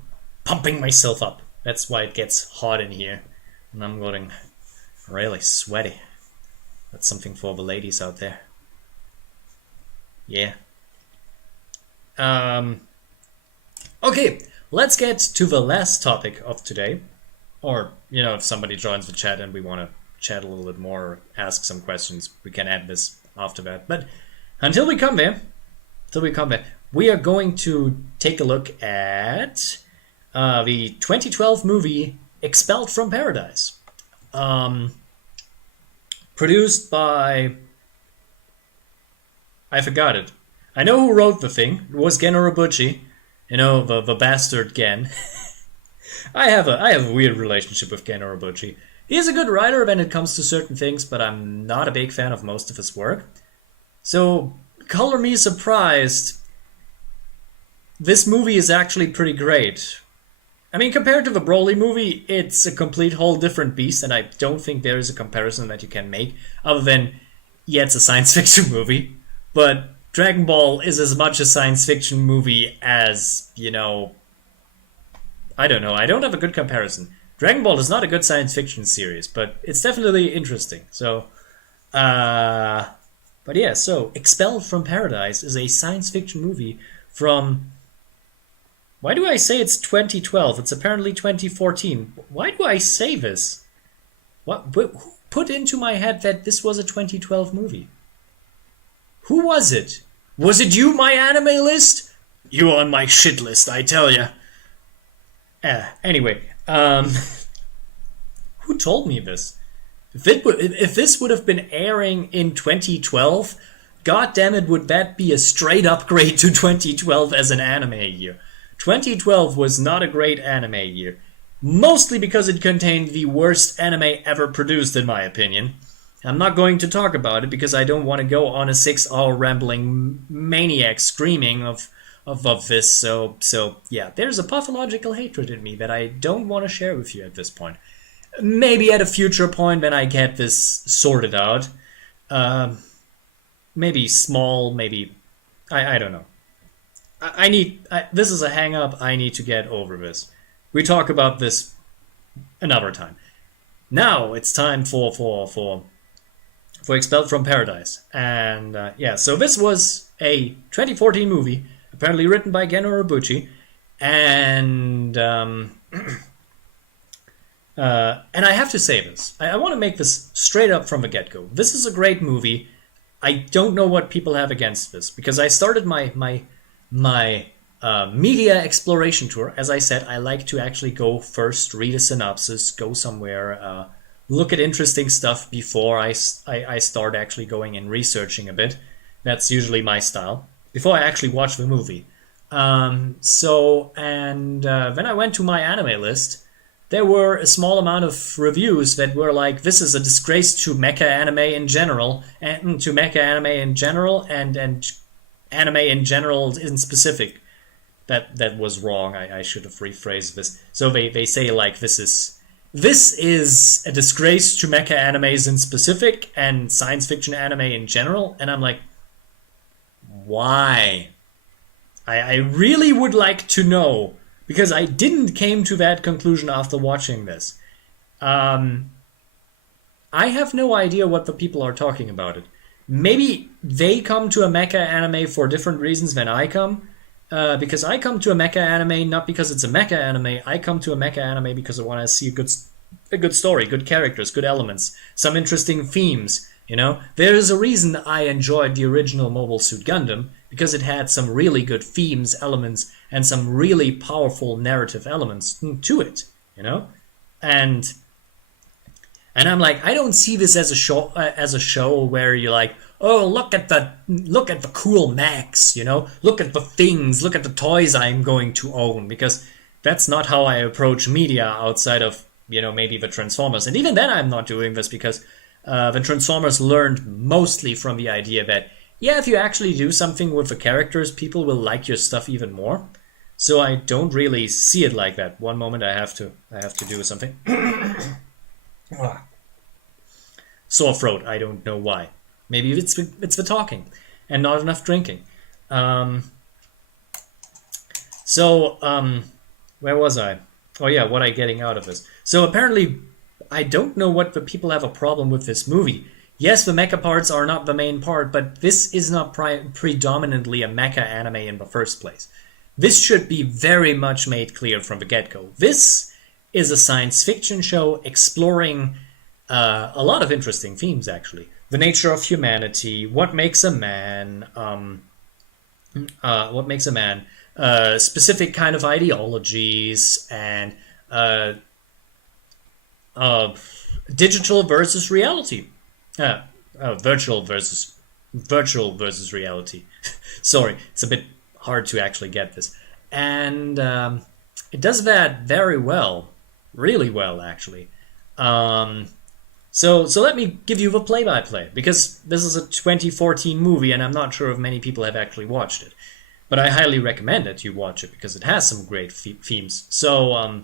Pumping myself up. That's why it gets hot in here. And I'm getting really sweaty. That's something for the ladies out there. Yeah. Okay, let's get to the last topic of today. Or, you know, if somebody joins the chat and we want to chat a little bit more or ask some questions, we can add this after that. But until we come there, we are going to take a look at the 2012 movie Expelled From Paradise. Produced by... I forgot it. I know who wrote the thing. It was Gen Urobuchi. You know, the bastard Gen. I have a weird relationship with Gen Urobuchi. He's a good writer when it comes to certain things, but I'm not a big fan of most of his work. So, color me surprised. This movie is actually pretty great. I mean, compared to the Broly movie, it's a complete whole different beast, and I don't think there is a comparison that you can make, other than, yeah, it's a science fiction movie, but Dragon Ball is as much a science fiction movie as, you know, I don't know, I don't have a good comparison. Dragon Ball is not a good science fiction series, but it's definitely interesting, so, but yeah, so Expelled From Paradise is a science fiction movie from... Why do I say it's 2012? It's apparently 2014. Why do I say this? Who put into my head that this was a 2012 movie? Who was it? Was it you, my anime list? You're on my shit list, I tell ya. Anyway, who told me this? If this would have been airing in 2012, god damn it, would that be a straight upgrade to 2012 as an anime year. 2012 was not a great anime year. Mostly because it contained the worst anime ever produced, in my opinion. I'm not going to talk about it because I don't want to go on a 6-hour rambling maniac screaming of this. So yeah, there's a pathological hatred in me that I don't want to share with you at this point. Maybe at a future point when I get this sorted out. Maybe small, maybe... I don't know. This is a hang-up. I need to get over this. We talk about this another time. Now it's time for Expelled From Paradise. And yeah, so this was a 2014 movie, apparently written by Gen Urobuchi. And and I have to say this. I want to make this straight up from the get-go. This is a great movie. I don't know what people have against this, because I started my media exploration tour. As I said, I like to actually go first, read a synopsis, go somewhere, look at interesting stuff before I start actually going and researching a bit. That's usually my style, before I actually watch the movie. When I went to my anime list, there were a small amount of reviews that were like, this is a disgrace to mecha anime in general, and anime in general in specific. That was wrong. I should have rephrased this. So they say like, this is a disgrace to mecha animes in specific and science fiction anime in general. And I'm like, why? I really would like to know, because I didn't came to that conclusion after watching this. I have no idea what the people are talking about it. Maybe they come to a mecha anime for different reasons than I come. Because I come to a mecha anime not because it's a mecha anime. I come to a mecha anime because I want to see a good story, good characters, good elements, some interesting themes. You know, there is a reason I enjoyed the original Mobile Suit Gundam, because it had some really good themes, elements, and some really powerful narrative elements to it. You know, and I'm like, I don't see this as a show where you're like, oh, look at the cool mechs, you know, look at the things, look at the toys I'm going to own, because that's not how I approach media outside of, you know, maybe the Transformers. And even then I'm not doing this, because the Transformers learned mostly from the idea that, yeah, if you actually do something with the characters, people will like your stuff even more. So I don't really see it like that. One moment, I have to do something. Sore throat, I don't know why. Maybe it's the talking and not enough drinking. Where was I? Oh yeah, what am I getting out of this? So apparently, I don't know what the people have a problem with this movie. Yes, the mecha parts are not the main part, but this is not predominantly a mecha anime in the first place. This should be very much made clear from the get-go. This is a science fiction show exploring a lot of interesting themes, actually. The nature of humanity, what makes a man, specific kind of ideologies, and digital versus reality. Virtual versus reality. Sorry, it's a bit hard to actually get this. And it does that very well. Really well, actually. So let me give you the play-by-play, because this is a 2014 movie and I'm not sure if many people have actually watched it. But I highly recommend that you watch it, because it has some great themes. So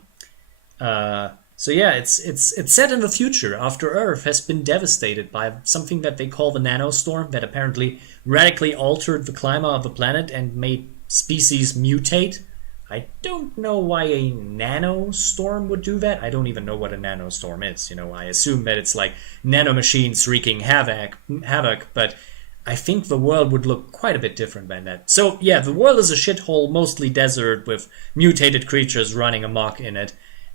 yeah, it's set in the future after Earth has been devastated by something that they call the nanostorm, that apparently radically altered the climate of the planet and made species mutate. I don't know why a nanostorm would do that. I don't even know what a nanostorm is. You know, I assume that it's like nanomachines wreaking havoc, but I think the world would look quite a bit different than that. So yeah, the world is a shithole, mostly desert, with mutated creatures running amok in it.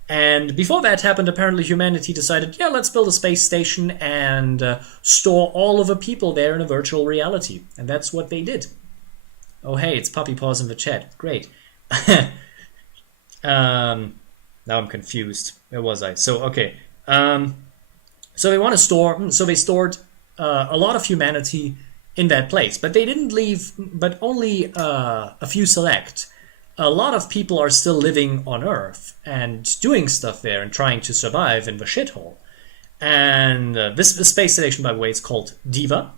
And before that happened, apparently humanity decided, yeah, let's build a space station and store all of the people there in a virtual reality. And that's what they did. Oh hey, it's Puppy Paws in the chat. Great. Now I'm confused. Where was I? So okay. So they want to store. So they stored a lot of humanity in that place, but they didn't leave. But only a few select. a lot of people are still living on Earth and doing stuff there and trying to survive in the shithole. And this space station, by the way, is called Diva.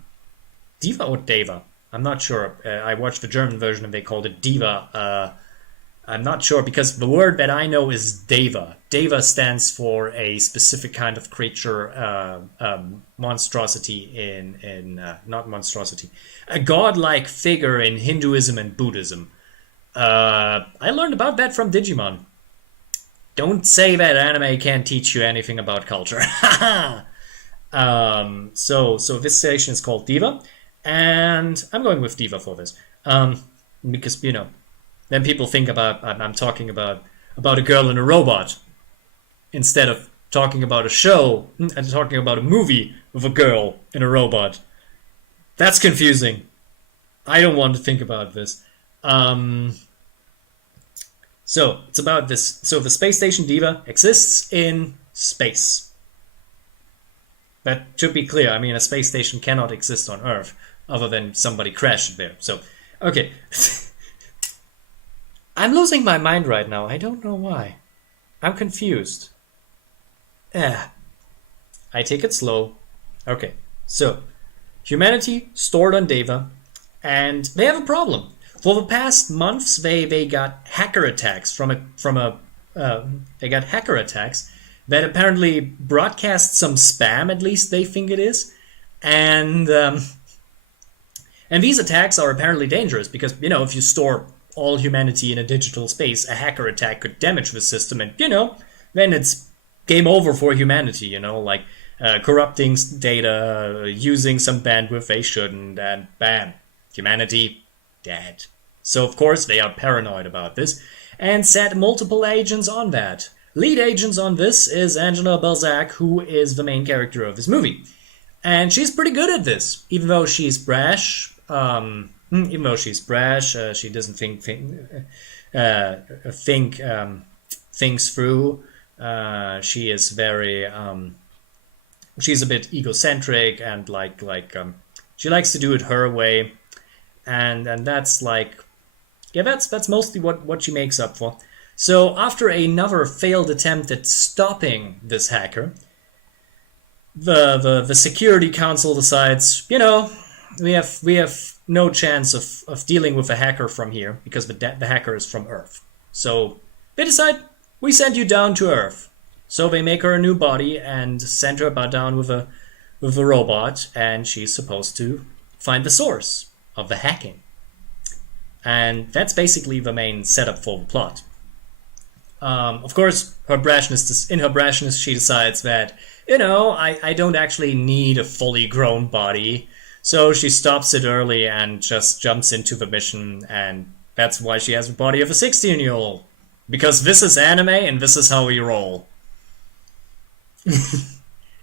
Diva or Deva? I'm not sure. I watched the German version and they called it Diva. I'm not sure because the word that I know is Deva. Deva stands for a specific kind of creature, monstrosity not monstrosity, a godlike figure in Hinduism and Buddhism. I learned about that from Digimon. Don't say that anime can't teach you anything about culture. So this station is called Diva, and I'm going with Diva for this. Because, then people think I'm talking about a girl and a robot instead of talking about a show and talking about a movie with a girl and a robot. That's confusing. I don't want to think about this. So it's about this. So the space station Diva exists in space. That should be clear. I mean, a space station cannot exist on Earth other than somebody crashed there. So, okay. I'm losing my mind right now. I don't know why. I'm confused. I take it slow. Okay, so humanity stored on Deva, and they have a problem. For the past months, they got hacker attacks they got hacker attacks that apparently broadcast some spam. At least they think it is, and these attacks are apparently dangerous because if you store all humanity in a digital space, a hacker attack could damage the system, and then it's game over for humanity. Like corrupting data, using some bandwidth they shouldn't, and bam, humanity dead. So of course they are paranoid about this and set multiple agents on that. Lead agents on this is Angela Balzac, who is the main character of this movie, and she's pretty good at this, even though she's brash. She doesn't think things through. She is very she's a bit egocentric and she likes to do it her way, and that's that's mostly what she makes up for. So after another failed attempt at stopping this hacker, the Security Council decides, we have no chance of dealing with a hacker from here because the hacker is from Earth. So they decide, we send you down to Earth. So they make her a new body and send her down with a robot, and she's supposed to find the source of the hacking. And that's basically the main setup for the plot. Of course, in her brashness, she decides that, I don't actually need a fully grown body. So she stops it early and just jumps into the mission, and that's why she has the body of a 16-year-old. Because this is anime and this is how we roll.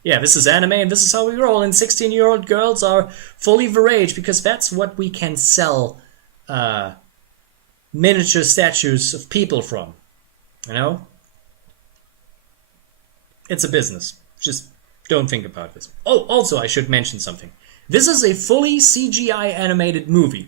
Yeah, this is anime and this is how we roll, and 16-year-old girls are fully the rage because that's what we can sell miniature statues of people from. It's a business. Just don't think about this. Oh, also I should mention something. This is a fully CGI animated movie.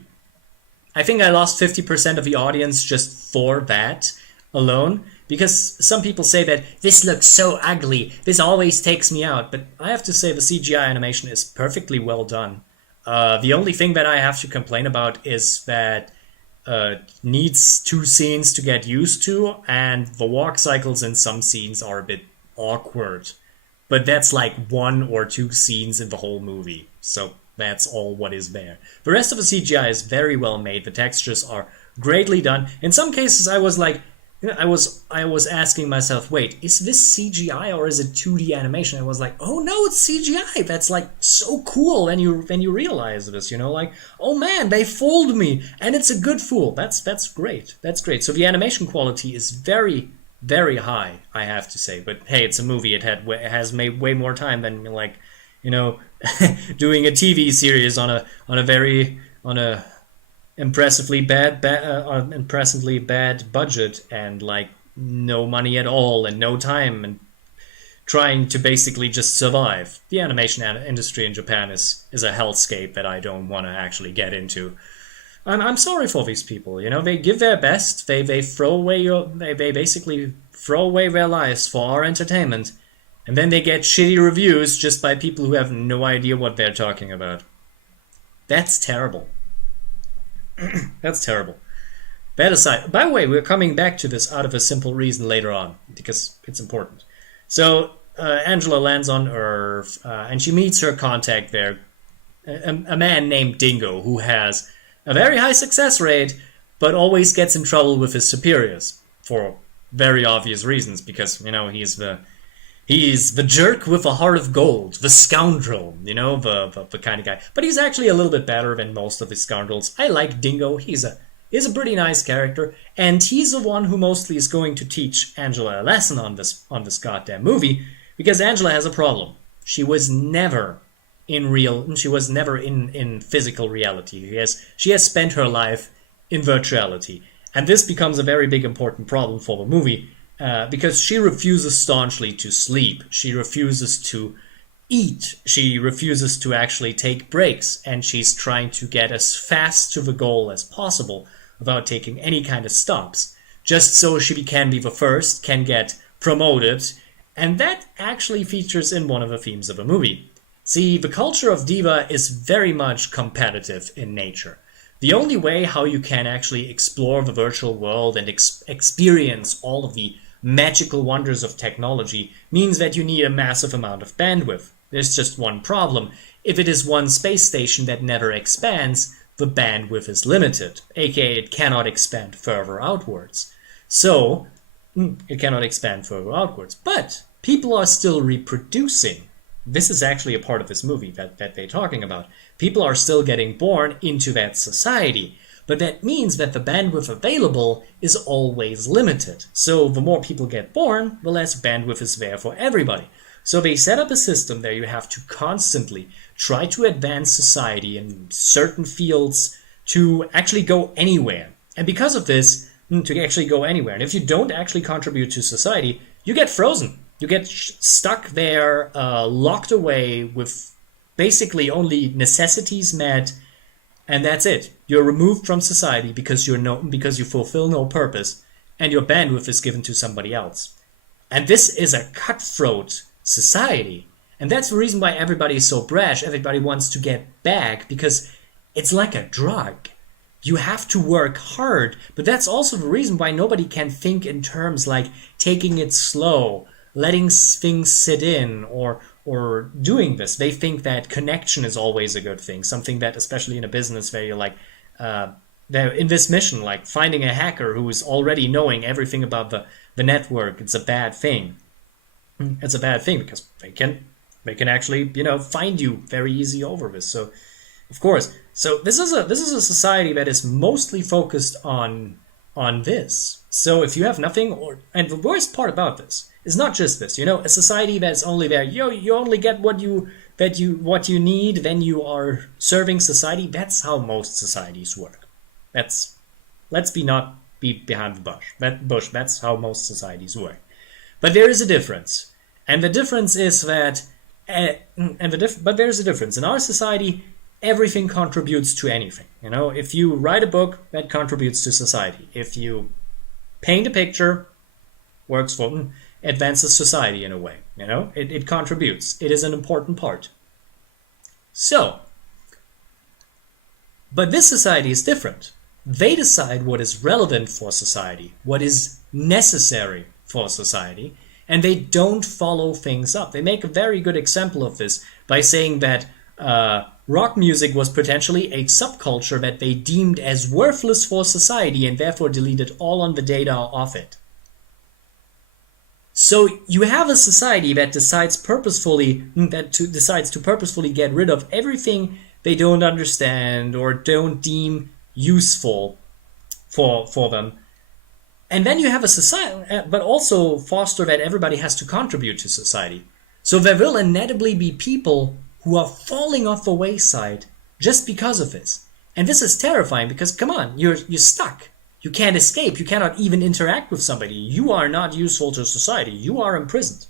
I think I lost 50% of the audience just for that alone, because some people say that this looks so ugly, this always takes me out, but I have to say the CGI animation is perfectly well done. The only thing that I have to complain about is that needs 2 scenes to get used to, and the walk cycles in some scenes are a bit awkward. But that's 1 or 2 scenes in the whole movie, so that's all what is there. The rest of the CGI is very well made, the textures are greatly done. In some cases I was I was asking myself, wait, is this CGI or is it 2D animation? I was like, oh no, it's CGI. That's so cool when you realize this, oh man, they fooled me, and it's a good fool. That's great. That's great. So the animation quality is very, very high, I have to say. But hey, it's a movie. It has made way more time than doing a TV series on a impressively bad budget and no money at all and no time and trying to basically just survive. The animation industry in Japan is a hellscape that I don't want to actually get into. I'm sorry for these people. You know, they give their best. They throw away they basically throw away their lives for our entertainment, and then they get shitty reviews just by people who have no idea what they're talking about. That's terrible. That's terrible. That aside, by the way, we're coming back to this out of a simple reason later on, because it's important. So, Angela lands on Earth, and she meets her contact there, a man named Dingo, who has a very high success rate, but always gets in trouble with his superiors, for very obvious reasons, because, you know, he's the jerk with a heart of gold, the scoundrel, you know, the kind of guy. But he's actually a little bit better than most of the scoundrels. I like Dingo. He's a pretty nice character, and he's the one who mostly is going to teach Angela a lesson on this goddamn movie, because Angela has a problem. She was never in physical reality. She has spent her life in virtuality, and this becomes a very big important problem for the movie, because she refuses staunchly to sleep. She refuses to eat. She refuses to actually take breaks, and she's trying to get as fast to the goal as possible without taking any kind of stops, just so she can be the first, can get promoted, and that actually features in one of the themes of the movie. See, the culture of Diva is very much competitive in nature. The only way how you can actually explore the virtual world and experience all of the magical wonders of technology means that you need a massive amount of bandwidth. There's just one problem. If it is one space station that never expands, the bandwidth is limited, aka it cannot expand further outwards. So, it cannot expand further outwards. But people are still reproducing. This is actually a part of this movie that they're talking about. People are still getting born into that society. But that means that the bandwidth available is always limited. So the more people get born, the less bandwidth is there for everybody. So they set up a system there you have to constantly try to advance society in certain fields to actually go anywhere. And because of this, to actually go anywhere. And if you don't actually contribute to society, you get frozen. You get stuck there, locked away with basically only necessities met, and that's it. You're removed from society because you fulfill no purpose, and your bandwidth is given to somebody else. And this is a cutthroat society. And that's the reason why everybody is so brash. Everybody wants to get back, because it's like a drug. You have to work hard, but that's also the reason why nobody can think in terms like taking it slow, letting things sit in, or doing this. They think that connection is always a good thing, something that, especially in a business where you're like, in this mission, like finding a hacker who is already knowing everything about the network, it's a bad thing. It's a bad thing because they can actually, find you very easy over this. So, of course, so this is a society that is mostly focused on this. So if you have nothing, and the worst part about this is not just this, a society that's only there, you only get what you need, then you are serving society. That's how most societies work. Let's not be behind the bush. That's how most societies work. But there is a difference, and the difference is that, but there is a difference in our society. Everything contributes to anything. If you write a book, that contributes to society. If you paint a picture, works for advances society in a way. It contributes. It is an important part. So, but this society is different. They decide what is relevant for society, what is necessary for society, and they don't follow things up. They make a very good example of this by saying that rock music was potentially a subculture that they deemed as worthless for society and therefore deleted all on the data of it. So you have a society that decides to purposefully get rid of everything they don't understand or don't deem useful for them. And then you have a society, but also foster that everybody has to contribute to society. So there will inevitably be people who are falling off the wayside just because of this. And this is terrifying because, come on, you're stuck. You can't escape. You cannot even interact with somebody. You are not useful to society. You are imprisoned.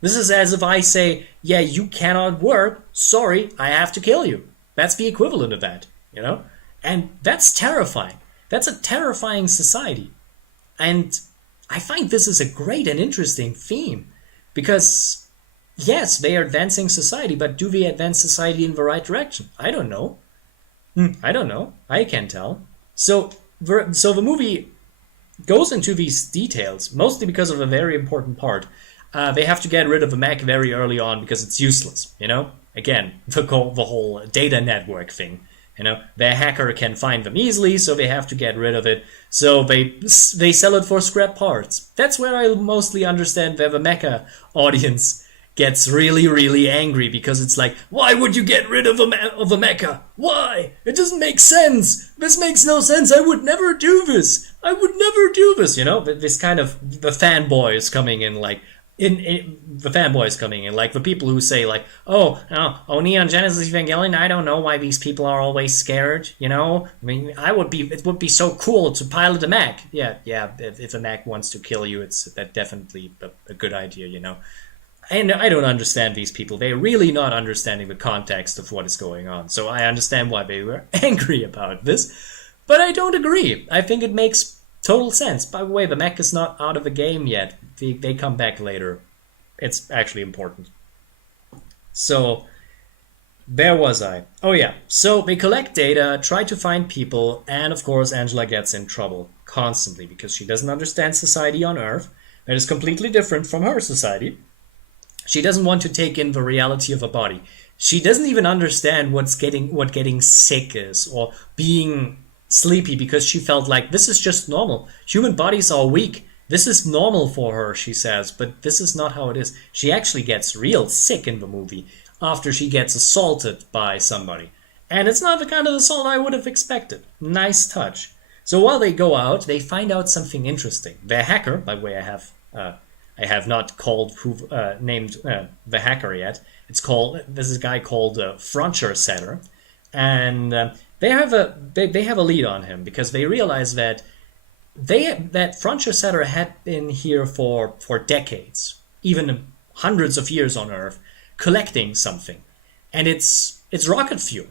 This is as if I say, yeah, you cannot work. Sorry, I have to kill you. That's the equivalent of that, And that's terrifying. That's a terrifying society. And I find this is a great and interesting theme because, yes, they are advancing society, but do they advance society in the right direction? I don't know. I don't know. I can't tell. So the movie goes into these details, mostly because of a very important part. They have to get rid of the mech very early on because it's useless, you know? Again, the whole data network thing. You know, the hacker can find them easily, so they have to get rid of it. So they sell it for scrap parts. That's where I mostly understand where the mecha audience gets really, really angry, because it's like, why would you get rid of a mecha? Why? It doesn't make sense. This makes no sense. I would never do this. I would never do this. You know, this kind of the fanboys coming in, like, the fanboys coming in, like the people who say, like, oh, Neon Genesis Evangelion, I don't know why these people are always scared, you know? I mean, it would be so cool to pilot a mech. Yeah, if a mech wants to kill you, it's definitely a good idea, you know? And I don't understand these people. They're really not understanding the context of what is going on. So I understand why they were angry about this, but I don't agree. I think it makes total sense. By the way, the mech is not out of the game yet. They come back later. It's actually important. So, where was I? Oh yeah, so they collect data, try to find people, and of course Angela gets in trouble constantly because she doesn't understand society on Earth. That is completely different from her society. She doesn't want to take in the reality of a body. She doesn't even understand what getting sick is, or being sleepy, because she felt like this is just normal. Human bodies are weak. This is normal for her, she says, but this is not how it is. She actually gets real sick in the movie after she gets assaulted by somebody. And it's not the kind of assault I would have expected. Nice touch. So while they go out, they find out something interesting. The hacker, by the way, I have not called named the hacker yet. This is a guy called Frontier, and they have a lead on him because they realize that Frontier had been here for decades, even hundreds of years on Earth, collecting something, and it's rocket fuel.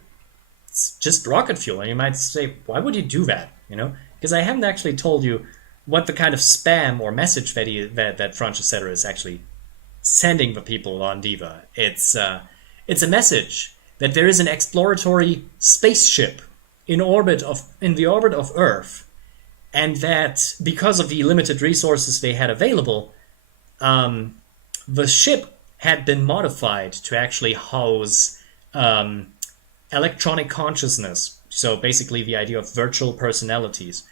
It's just rocket fuel, and you might say, why would you do that? You know, because I haven't actually told you what the kind of spam or message that Frontier is actually sending the people on Diva. It's a message that there is an exploratory spaceship in the orbit of Earth, and that because of the limited resources they had available, the ship had been modified to actually house electronic consciousness. So basically the idea of virtual personalities.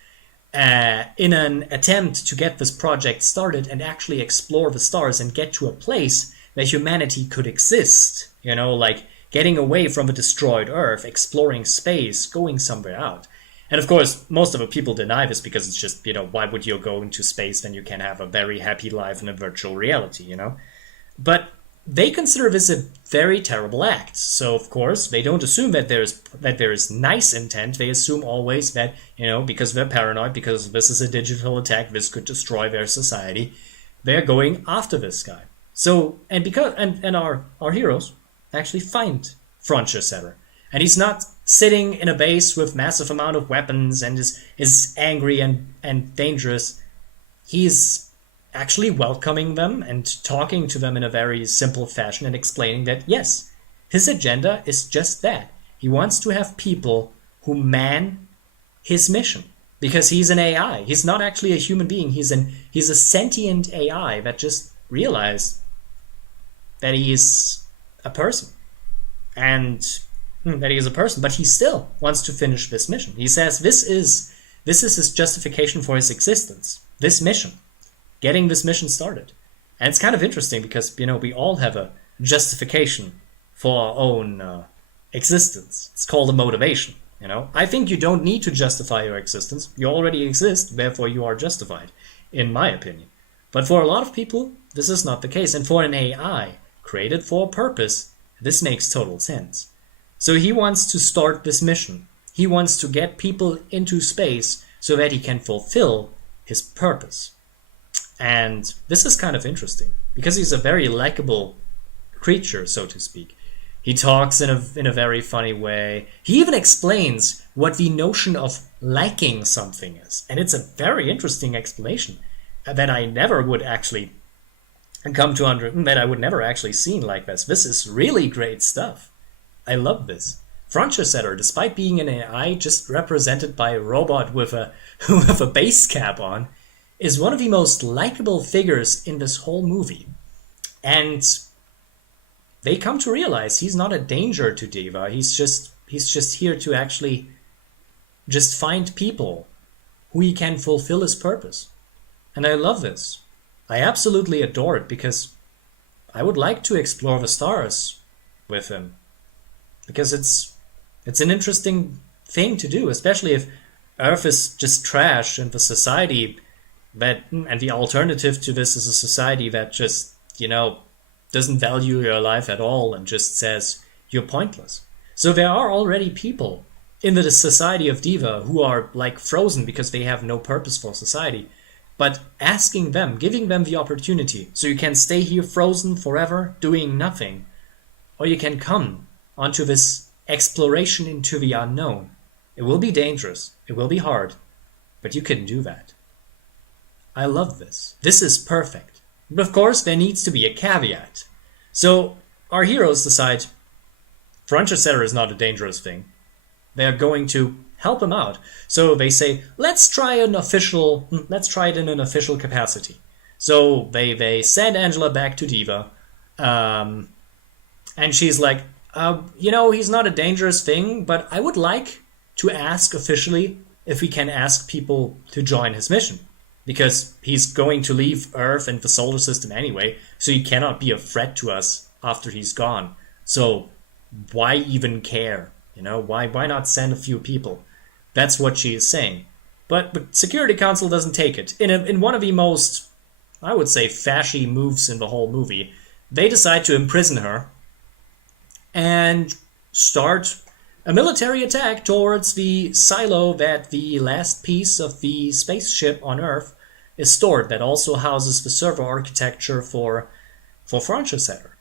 In an attempt to get this project started and actually explore the stars and get to a place where humanity could exist, you know, like getting away from a destroyed Earth, exploring space, going somewhere out. And of course, most of the people deny this because it's just, you know, why would you go into space when you can have a very happy life in a virtual reality, you know? But they consider this a very terrible act. So of course, they don't assume that there is nice intent. They assume always that, you know, because they're paranoid, because this is a digital attack, this could destroy their society, they're going after this guy. So and our heroes actually find Frontier, and he's not sitting in a base with massive amount of weapons and is angry and dangerous. He's actually welcoming them and talking to them in a very simple fashion and explaining that, yes, his agenda is just that. He wants to have people who man his mission, because he's an AI. He's not actually a human being. He's a sentient AI that just realized that he is a person. And that he is a person, but he still wants to finish this mission. He says this is his justification for his existence. This mission. Getting this mission started. And it's kind of interesting because, you know, we all have a justification for our own existence. It's called a motivation, you know. I think you don't need to justify your existence. You already exist, therefore you are justified, in my opinion. But for a lot of people, this is not the case. And for an AI created for a purpose, this makes total sense. So he wants to start this mission. He wants to get people into space so that he can fulfill his purpose. And this is kind of interesting because he's a very likable creature, so to speak. He talks in a very funny way. He even explains what the notion of liking something is. And it's a very interesting explanation that I never would actually that I would never actually seen like this. This is really great stuff. I love this. Franchestetter, despite being an AI just represented by a robot with a with a base cap on, is one of the most likable figures in this whole movie. And they come to realize he's not a danger to Diva. He's just here to actually just find people who he can fulfill his purpose. And I love this. I absolutely adore it because I would like to explore the stars with him. Because it's an interesting thing to do, especially if Earth is just trash and the society and the alternative to this is a society that just, doesn't value your life at all and just says you're pointless. So there are already people in the society of Diva who are like frozen because they have no purpose for society. But asking them, giving them the opportunity, so you can stay here frozen forever, doing nothing, or you can come onto this exploration into the unknown. It will be dangerous, it will be hard, but you can do that. I love this. This is perfect. But of course, there needs to be a caveat. So our heroes decide Franchestetter is not a dangerous thing. They're going to help him out. So they say, let's try it in an official capacity. So they send Angela back to Diva, and she's like, he's not a dangerous thing, but I would like to ask officially if we can ask people to join his mission. Because he's going to leave Earth and the solar system anyway, so he cannot be a threat to us after he's gone. So why even care? Why not send a few people? That's what she is saying. But Security Council doesn't take it. In one of the most, I would say, fashy moves in the whole movie, they decide to imprison her and start a military attack towards the silo that the last piece of the spaceship on Earth is stored, that also houses the server architecture for Franchestetter.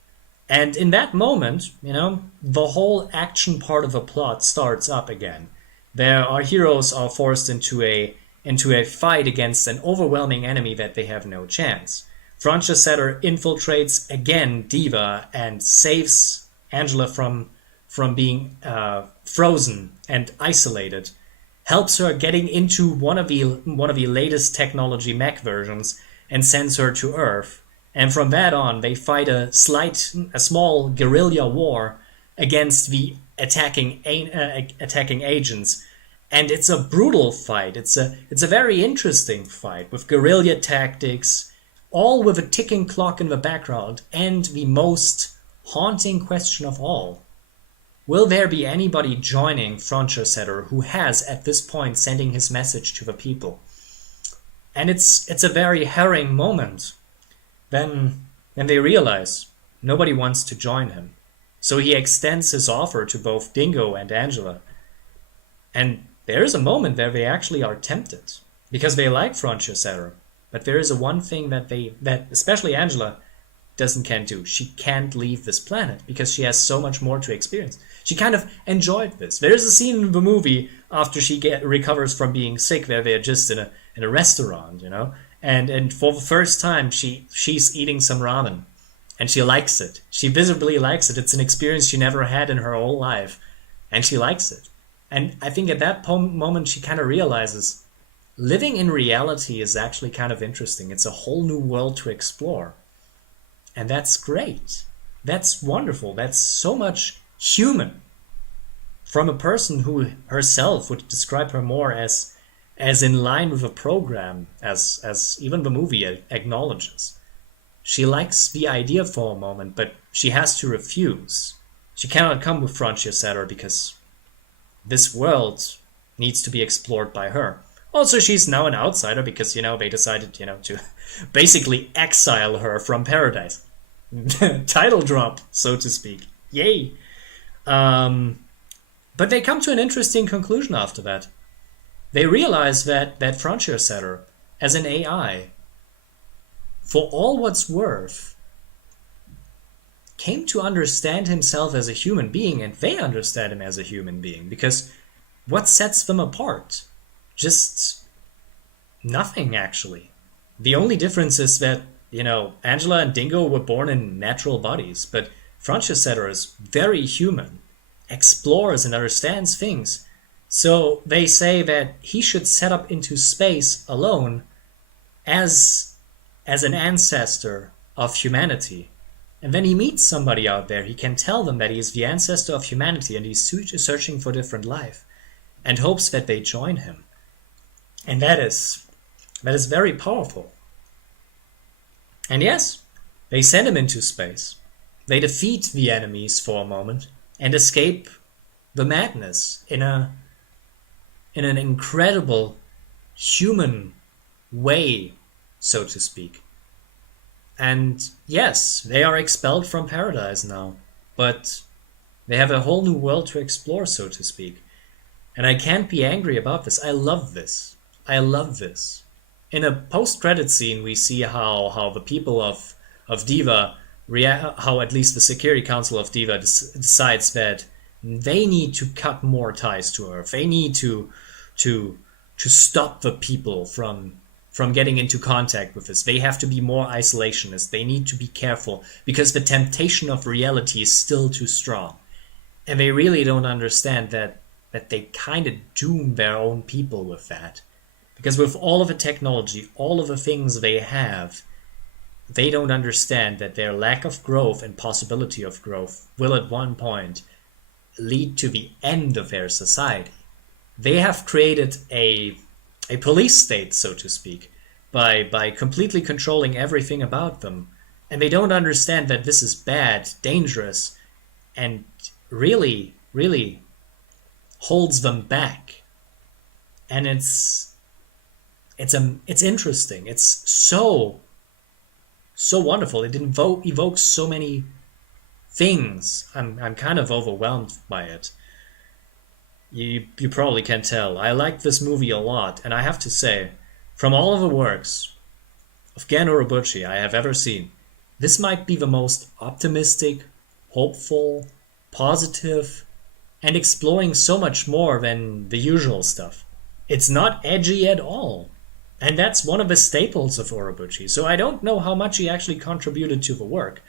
And in that moment, the whole action part of the plot starts up again. Our heroes are forced into a fight against an overwhelming enemy that they have no chance. Franchestetter infiltrates again Diva and saves Angela from being frozen and isolated, helps her getting into one of the latest technology mech versions and sends her to Earth. And from that on, they fight a small guerrilla war against the attacking agents. And it's a brutal fight. It's a very interesting fight with guerrilla tactics, all with a ticking clock in the background, and the most haunting question of all. Will there be anybody joining Franchestetter who has, at this point, sending his message to the people? And it's a very harrowing moment. Then they realize nobody wants to join him. So he extends his offer to both Dingo and Angela. And there is a moment where they actually are tempted, because they like Franchestetter. But there is one thing that especially Angela can't do. She can't leave this planet because she has so much more to experience. She kind of enjoyed this. There's a scene in the movie after she recovers from being sick where they're just in a restaurant, and for the first time she's eating some ramen, and she likes it. She visibly likes it. It's an experience she never had in her whole life, and she likes it. And I think at that moment she kind of realizes living in reality is actually kind of interesting. It's a whole new world to explore. And that's great. That's wonderful. That's so much human from a person who herself would describe her more as in line with a program, as even the movie acknowledges. She likes the idea for a moment, but she has to refuse. She cannot come with Franchestetter because this world needs to be explored by her. Also, she's now an outsider because, they decided, to basically exile her from paradise. Title drop, so to speak. Yay! But they come to an interesting conclusion after that. They realize that Franchestetter, as an AI, for all what's worth, came to understand himself as a human being, and they understand him as a human being, because what sets them apart? Just nothing, actually. The only difference is that, Angela and Dingo were born in natural bodies, but Francisetta is very human, explores and understands things. So they say that he should set up into space alone as an ancestor of humanity. And when he meets somebody out there, he can tell them that he is the ancestor of humanity and he's searching for different life and hopes that they join him. And that is very powerful. And yes, they send him into space. They defeat the enemies for a moment and escape the madness in an incredible human way, so to speak. And yes, they are expelled from paradise now, but they have a whole new world to explore, so to speak. And I can't be angry about this. I love this. I love this. In a post-credit scene, we see how the people of Diva how at least the Security Council of Diva decides that they need to cut more ties to Earth. They need to stop the people from getting into contact with us. They have to be more isolationist. They need to be careful because the temptation of reality is still too strong. And they really don't understand that they kind of doom their own people with that. Because with all of the technology, all of the things they have, they don't understand that their lack of growth and possibility of growth will at one point lead to the end of their society. They have created a police state, so to speak, by completely controlling everything about them. And they don't understand that this is bad, dangerous, and really, really holds them back. And it's interesting. It's so wonderful. It evokes so many things. I'm kind of overwhelmed by it. You probably can tell. I like this movie a lot, and I have to say, from all of the works of Gen Urobuchi I have ever seen, this might be the most optimistic, hopeful, positive, and exploring so much more than the usual stuff. It's not edgy at all. And that's one of the staples of Urobuchi, so I don't know how much he actually contributed to the work.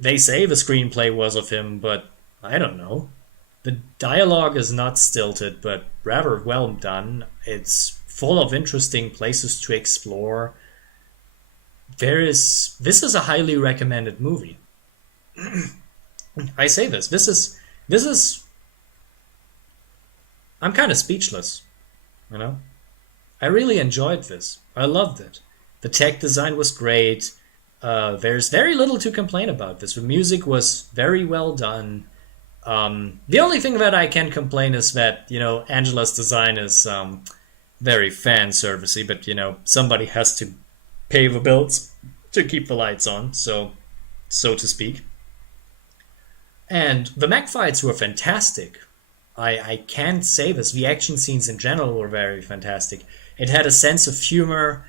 They say the screenplay was of him, but I don't know. The dialogue is not stilted, but rather well done. It's full of interesting places to explore. This is a highly recommended movie. I say this is I'm kind of speechless, I really enjoyed this. I loved it. The tech design was great. There's very little to complain about this. The music was very well done. The only thing that I can complain is that, Angela's design is very fan servicey, but, somebody has to pay the bills to keep the lights on, so to speak. And the mech fights were fantastic. I can't say this. The action scenes in general were very fantastic. It had a sense of humor.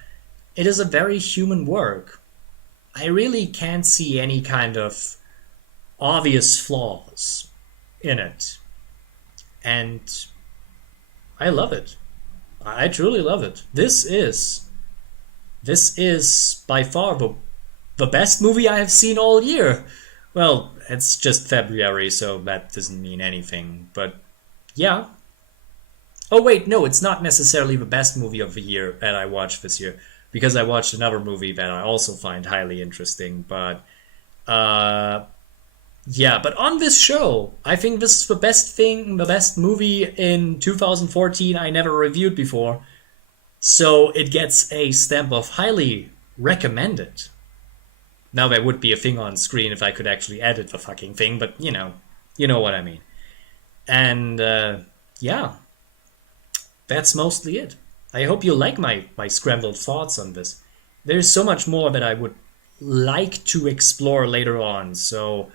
It is a very human work. I really can't see any kind of obvious flaws in it. And I love it. I truly love it. This is by far the best movie I have seen all year. Well, it's just February, so that doesn't mean anything. But yeah. Oh wait, no, it's not necessarily the best movie of the year that I watched this year, because I watched another movie that I also find highly interesting. But yeah, but on this show, I think this is the best movie in 2014 I never reviewed before. So it gets a stamp of highly recommended. Now there would be a thing on screen if I could actually edit the fucking thing, but you know what I mean. And yeah, that's mostly it. I hope you like my scrambled thoughts on this. There's so much more that I would like to explore later on. So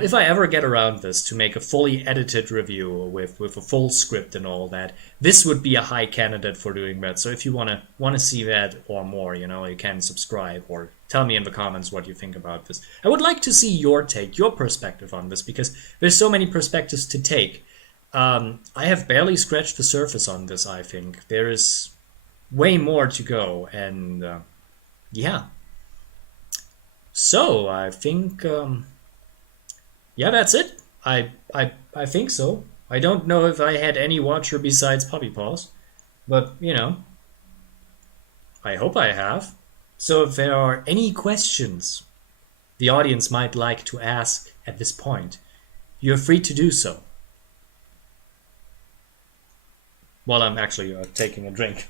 if I ever get around this to make a fully edited review with a full script and all that, this would be a high candidate for doing that. So if you want to see that or more, you can subscribe or tell me in the comments what you think about this. I would like to see your take, your perspective on this, because there's so many perspectives to take. I have barely scratched the surface on this, I think. There is way more to go, and yeah. So, I think, yeah, that's it. I think so. I don't know if I had any watcher besides Puppy Paws, but, you know, I hope I have. So if there are any questions the audience might like to ask at this point, you're free to do so. While I'm actually taking a drink.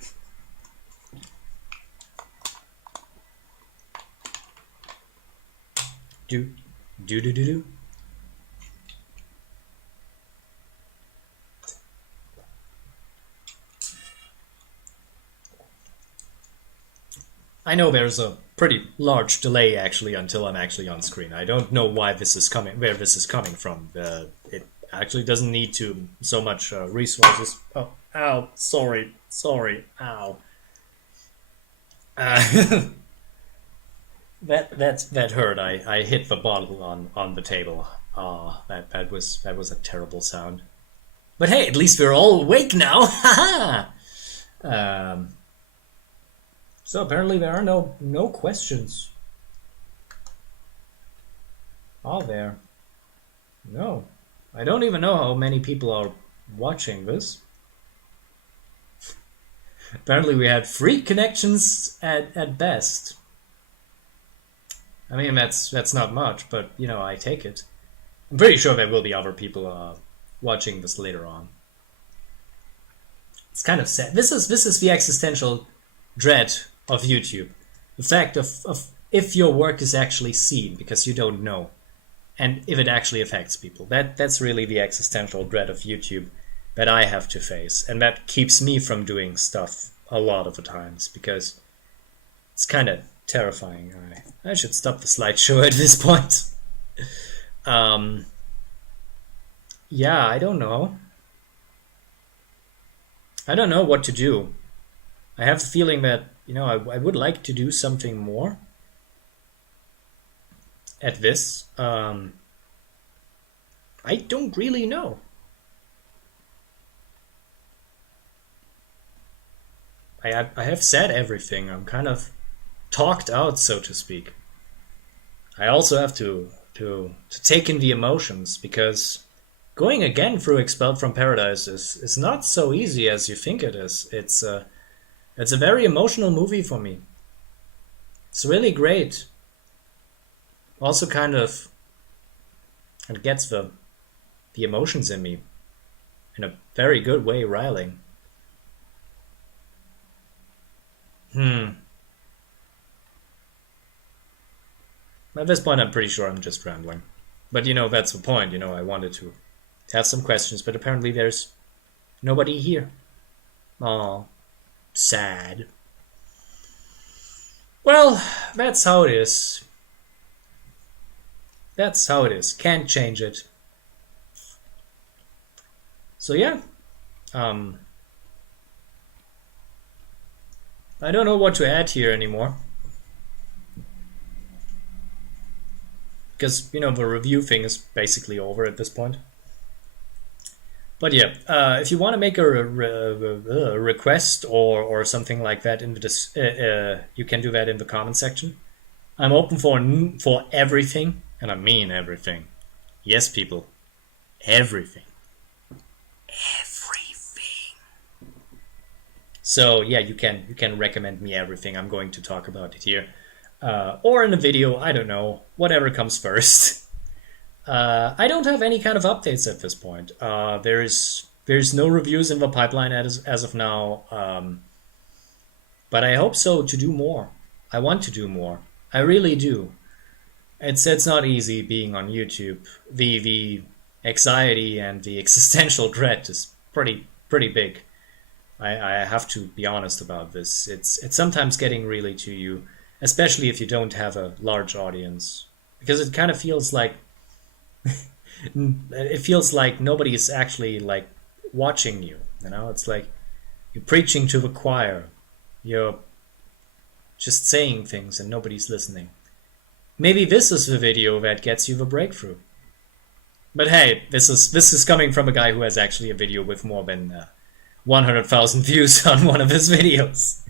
Do. I know there's a pretty large delay actually until I'm actually on screen. I don't know why this is coming, where this is coming from. It actually doesn't need to so much resources. Oh, ow! Sorry, ow. That hurt. I hit the bottle on the table. That was a terrible sound. But hey, at least we're all awake now. Haha. So apparently there are no questions. Are there? No. I don't even know how many people are watching this. Apparently we had 3 connections at best. I mean, that's not much, but, you know, I take it. I'm pretty sure there will be other people watching this later on. It's kind of sad. This is the existential dread of YouTube. The fact of if your work is actually seen, because you don't know, and if it actually affects people. That's really the existential dread of YouTube that I have to face, and that keeps me from doing stuff a lot of the times, because it's kind of terrifying. I should stop the slideshow at this point. Yeah, I don't know. I don't know what to do. I have the feeling that, you know, I would like to do something more at this. I don't really know. I have said everything. I'm kind of talked out, so to speak. I also have to take in the emotions, because going again through Expelled from Paradise is not so easy as you think it is. It's a very emotional movie for me. It's really great. Also kind of, it gets the emotions in me in a very good way riling. At this point I'm pretty sure I'm just rambling. But you know, that's the point. You know, I wanted to have some questions, but apparently there's nobody here. Aw, sad. Well, that's how it is. That's how it is. Can't change it. So yeah, I don't know what to add here anymore, because, you know, the review thing is basically over at this point. But yeah, if you want to make a request or something like that, you can do that in the comment section. I'm open for everything, and I mean everything. Yes, people, everything. So yeah, you can recommend me everything. I'm going to talk about it here, or in a video. I don't know, whatever comes first. I don't have any kind of updates at this point. There's no reviews in the pipeline as of now, but I hope so to do more. I want to do more. I really do. It's not easy being on YouTube. The anxiety and the existential dread is pretty big. I have to be honest about this. It's sometimes getting really to you, especially if you don't have a large audience, because it kind of feels like nobody is actually like watching you. You know, it's like you're preaching to the choir. You're just saying things and nobody's listening. Maybe this is the video that gets you the breakthrough. But hey, this is coming from a guy who has actually a video with more than 100,000 views on one of his videos.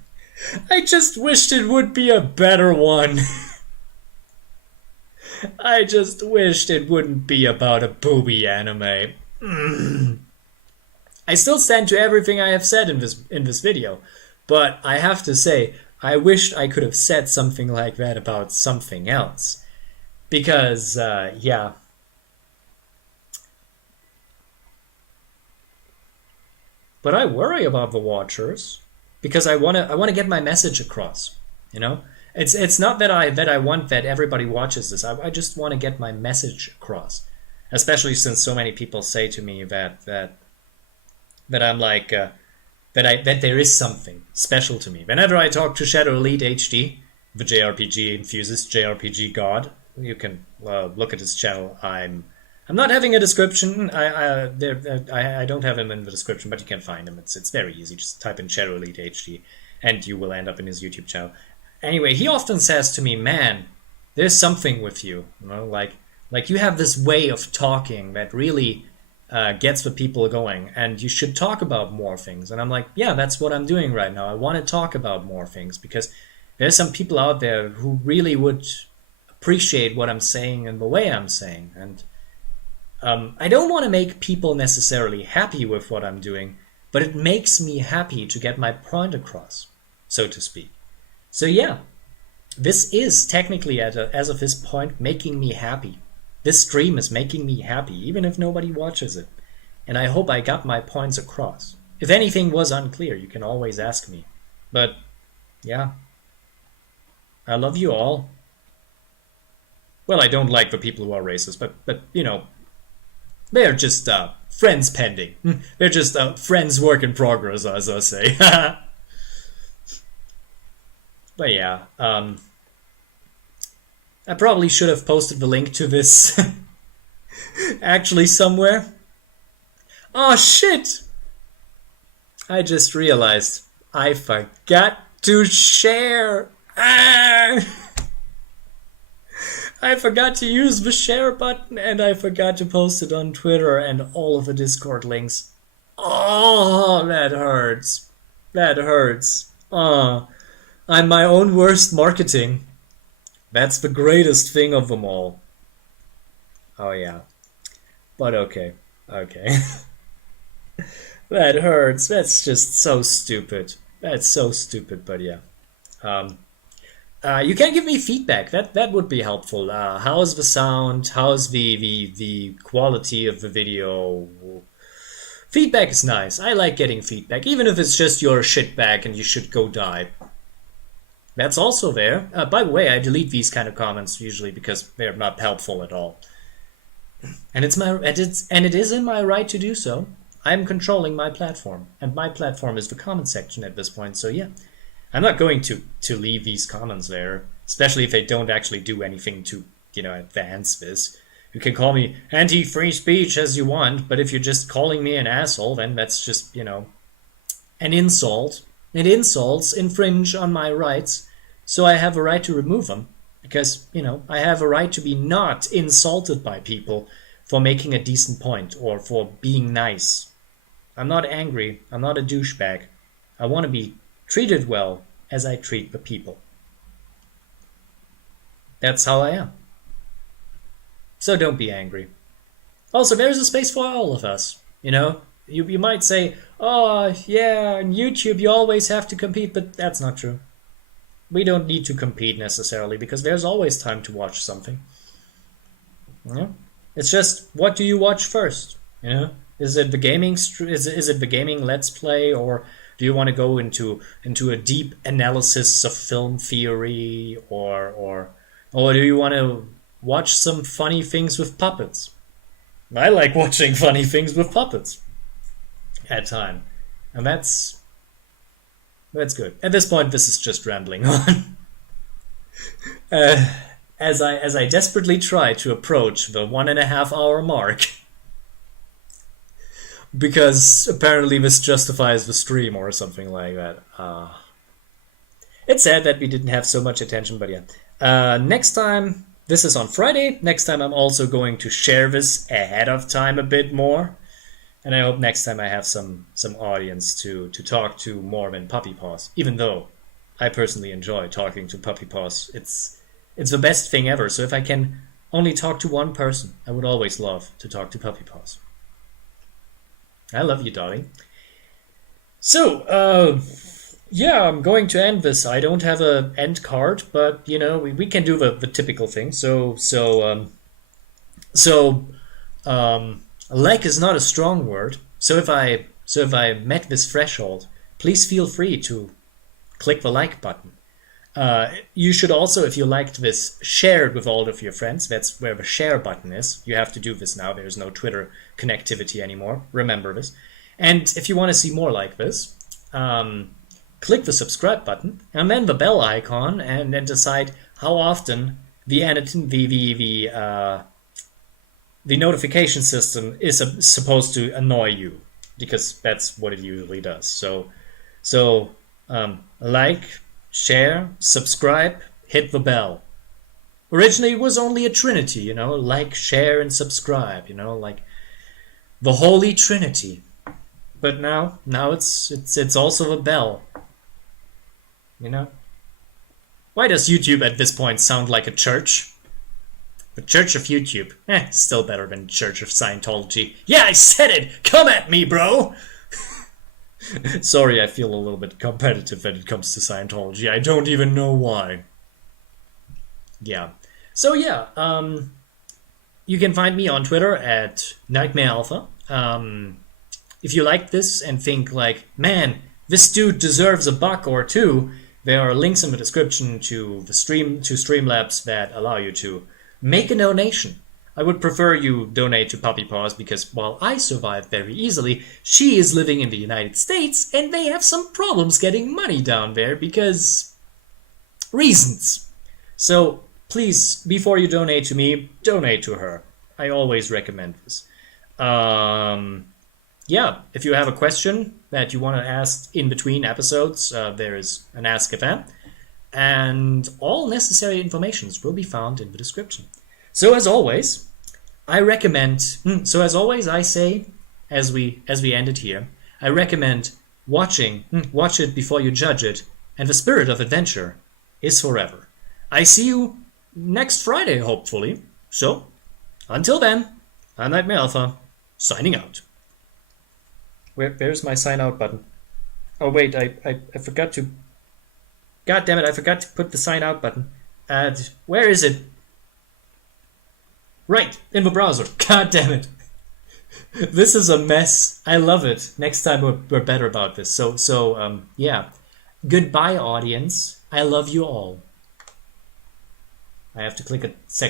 I just wished it would be a better one. I just wished it wouldn't be about a booby anime. I still stand to everything I have said in this video, but I have to say, I wished I could have said something like that about something else. Because, yeah. But I worry about the watchers because I wanna get my message across. You know, it's not that I want that everybody watches this. I just want to get my message across, especially since so many people say to me that I'm like that there is something special to me. Whenever I talk to Shadow Elite HD, the JRPG enthusiast, JRPG god, you can look at his channel. I'm not having a description. I don't have him in the description, but you can find him. It's very easy. Just type in Shadow Elite HD, and you will end up in his YouTube channel. Anyway, he often says to me, "Man, there's something with you. You know, like you have this way of talking that really gets the people going, and you should talk about more things." And I'm like, "Yeah, that's what I'm doing right now. I want to talk about more things because there's some people out there who really would appreciate what I'm saying and the way I'm saying, and." I don't want to make people necessarily happy with what I'm doing, but it makes me happy to get my point across, so to speak. So yeah, this is technically, as of this point, making me happy. This stream is making me happy, even if nobody watches it. And I hope I got my points across. If anything was unclear, you can always ask me. But yeah, I love you all. Well, I don't like the people who are racist, but you know, they're just friends pending. They're just friends work in progress, as I say. But yeah, I probably should have posted the link to this actually somewhere. Oh shit! I just realized I forgot to share. I forgot to use the share button, and I forgot to post it on Twitter and all of the Discord links. Oh, that hurts. That hurts. I'm my own worst marketing. That's the greatest thing of them all. Oh yeah. But okay. Okay. That hurts. That's just so stupid. That's so stupid, but yeah. You can give me feedback. That would be helpful. How's the sound? How's the quality of the video? Feedback is nice. I like getting feedback, even if it's just your shit bag and you should go die. That's also there. By the way, I delete these kind of comments usually because they're not helpful at all. And it is in my right to do so. I'm controlling my platform, and my platform is the comment section at this point. So yeah. I'm not going to leave these comments there, especially if they don't actually do anything to, you know, advance this. You can call me anti-free speech as you want, but if you're just calling me an asshole, then that's just, you know, an insult. And insults infringe on my rights, so I have a right to remove them. Because, you know, I have a right to be not insulted by people for making a decent point or for being nice. I'm not angry. I'm not a douchebag. I want to be treated well as I treat the people. That's how I am. So don't be angry. Also, there's a space for all of us. You know, you might say, oh, yeah, on YouTube you always have to compete, but that's not true. We don't need to compete necessarily because there's always time to watch something. You know? It's just, what do you watch first? You know, is it the gaming is it the gaming Let's Play, or do you want to go into a deep analysis of film theory, or do you want to watch some funny things with puppets? I like watching funny things with puppets at time, and that's good. At this point, this is just rambling on. As I desperately try to approach the 1.5 hour mark. Because apparently this justifies the stream or something like that. It's sad that we didn't have so much attention, but yeah. Next time, this is on Friday. Next time I'm also going to share this ahead of time a bit more. And I hope next time I have some audience to talk to more than Puppy Paws. Even though I personally enjoy talking to Puppy Paws. It's the best thing ever. So if I can only talk to one person, I would always love to talk to Puppy Paws. I love you, darling. So, yeah, I'm going to end this. I don't have a end card, but you know we can do the typical thing. Like is not a strong word. So if I met this threshold, please feel free to click the like button. You should also, if you liked this, share it with all of your friends. That's where the share button is. You have to do this now. There's no Twitter connectivity anymore. Remember this. And if you want to see more like this, click the subscribe button and then the bell icon, and then decide how often the notification system is supposed to annoy you, because that's what it usually does. So like, share, subscribe, hit the bell. Originally it was only a trinity, you know, like, share, and subscribe, you know, like the Holy Trinity. But now it's also a bell. You know? Why does YouTube at this point sound like a church? The Church of YouTube. Still better than Church of Scientology. Yeah, I said it! Come at me, bro! Sorry, I feel a little bit competitive when it comes to Scientology. I don't even know why. Yeah. So yeah, you can find me on Twitter at KnightmareAlpha. If you like this and think like, man, this dude deserves a buck or two, there are links in the description to the Streamlabs that allow you to make a donation. I would prefer you donate to Puppy Paws because while I survive very easily, she is living in the United States and they have some problems getting money down there because reasons. So please, before you donate to me, donate to her. I always recommend this. Yeah, if you have a question that you want to ask in between episodes, there is an Ask Event, and all necessary informations will be found in the description. So as always, I say, as we end it here, I recommend watch it before you judge it, and the spirit of adventure is forever. I see you next Friday, hopefully. So, until then, I'm KnightmareAlpha, signing out. Where's my sign out button? Oh wait, I forgot to... God damn it, I forgot to put the sign out button. Where is it? Right, in the browser. God damn it. This is a mess. I love it. Next time we're better about this. So yeah. Goodbye, audience. I love you all. I have to click a second.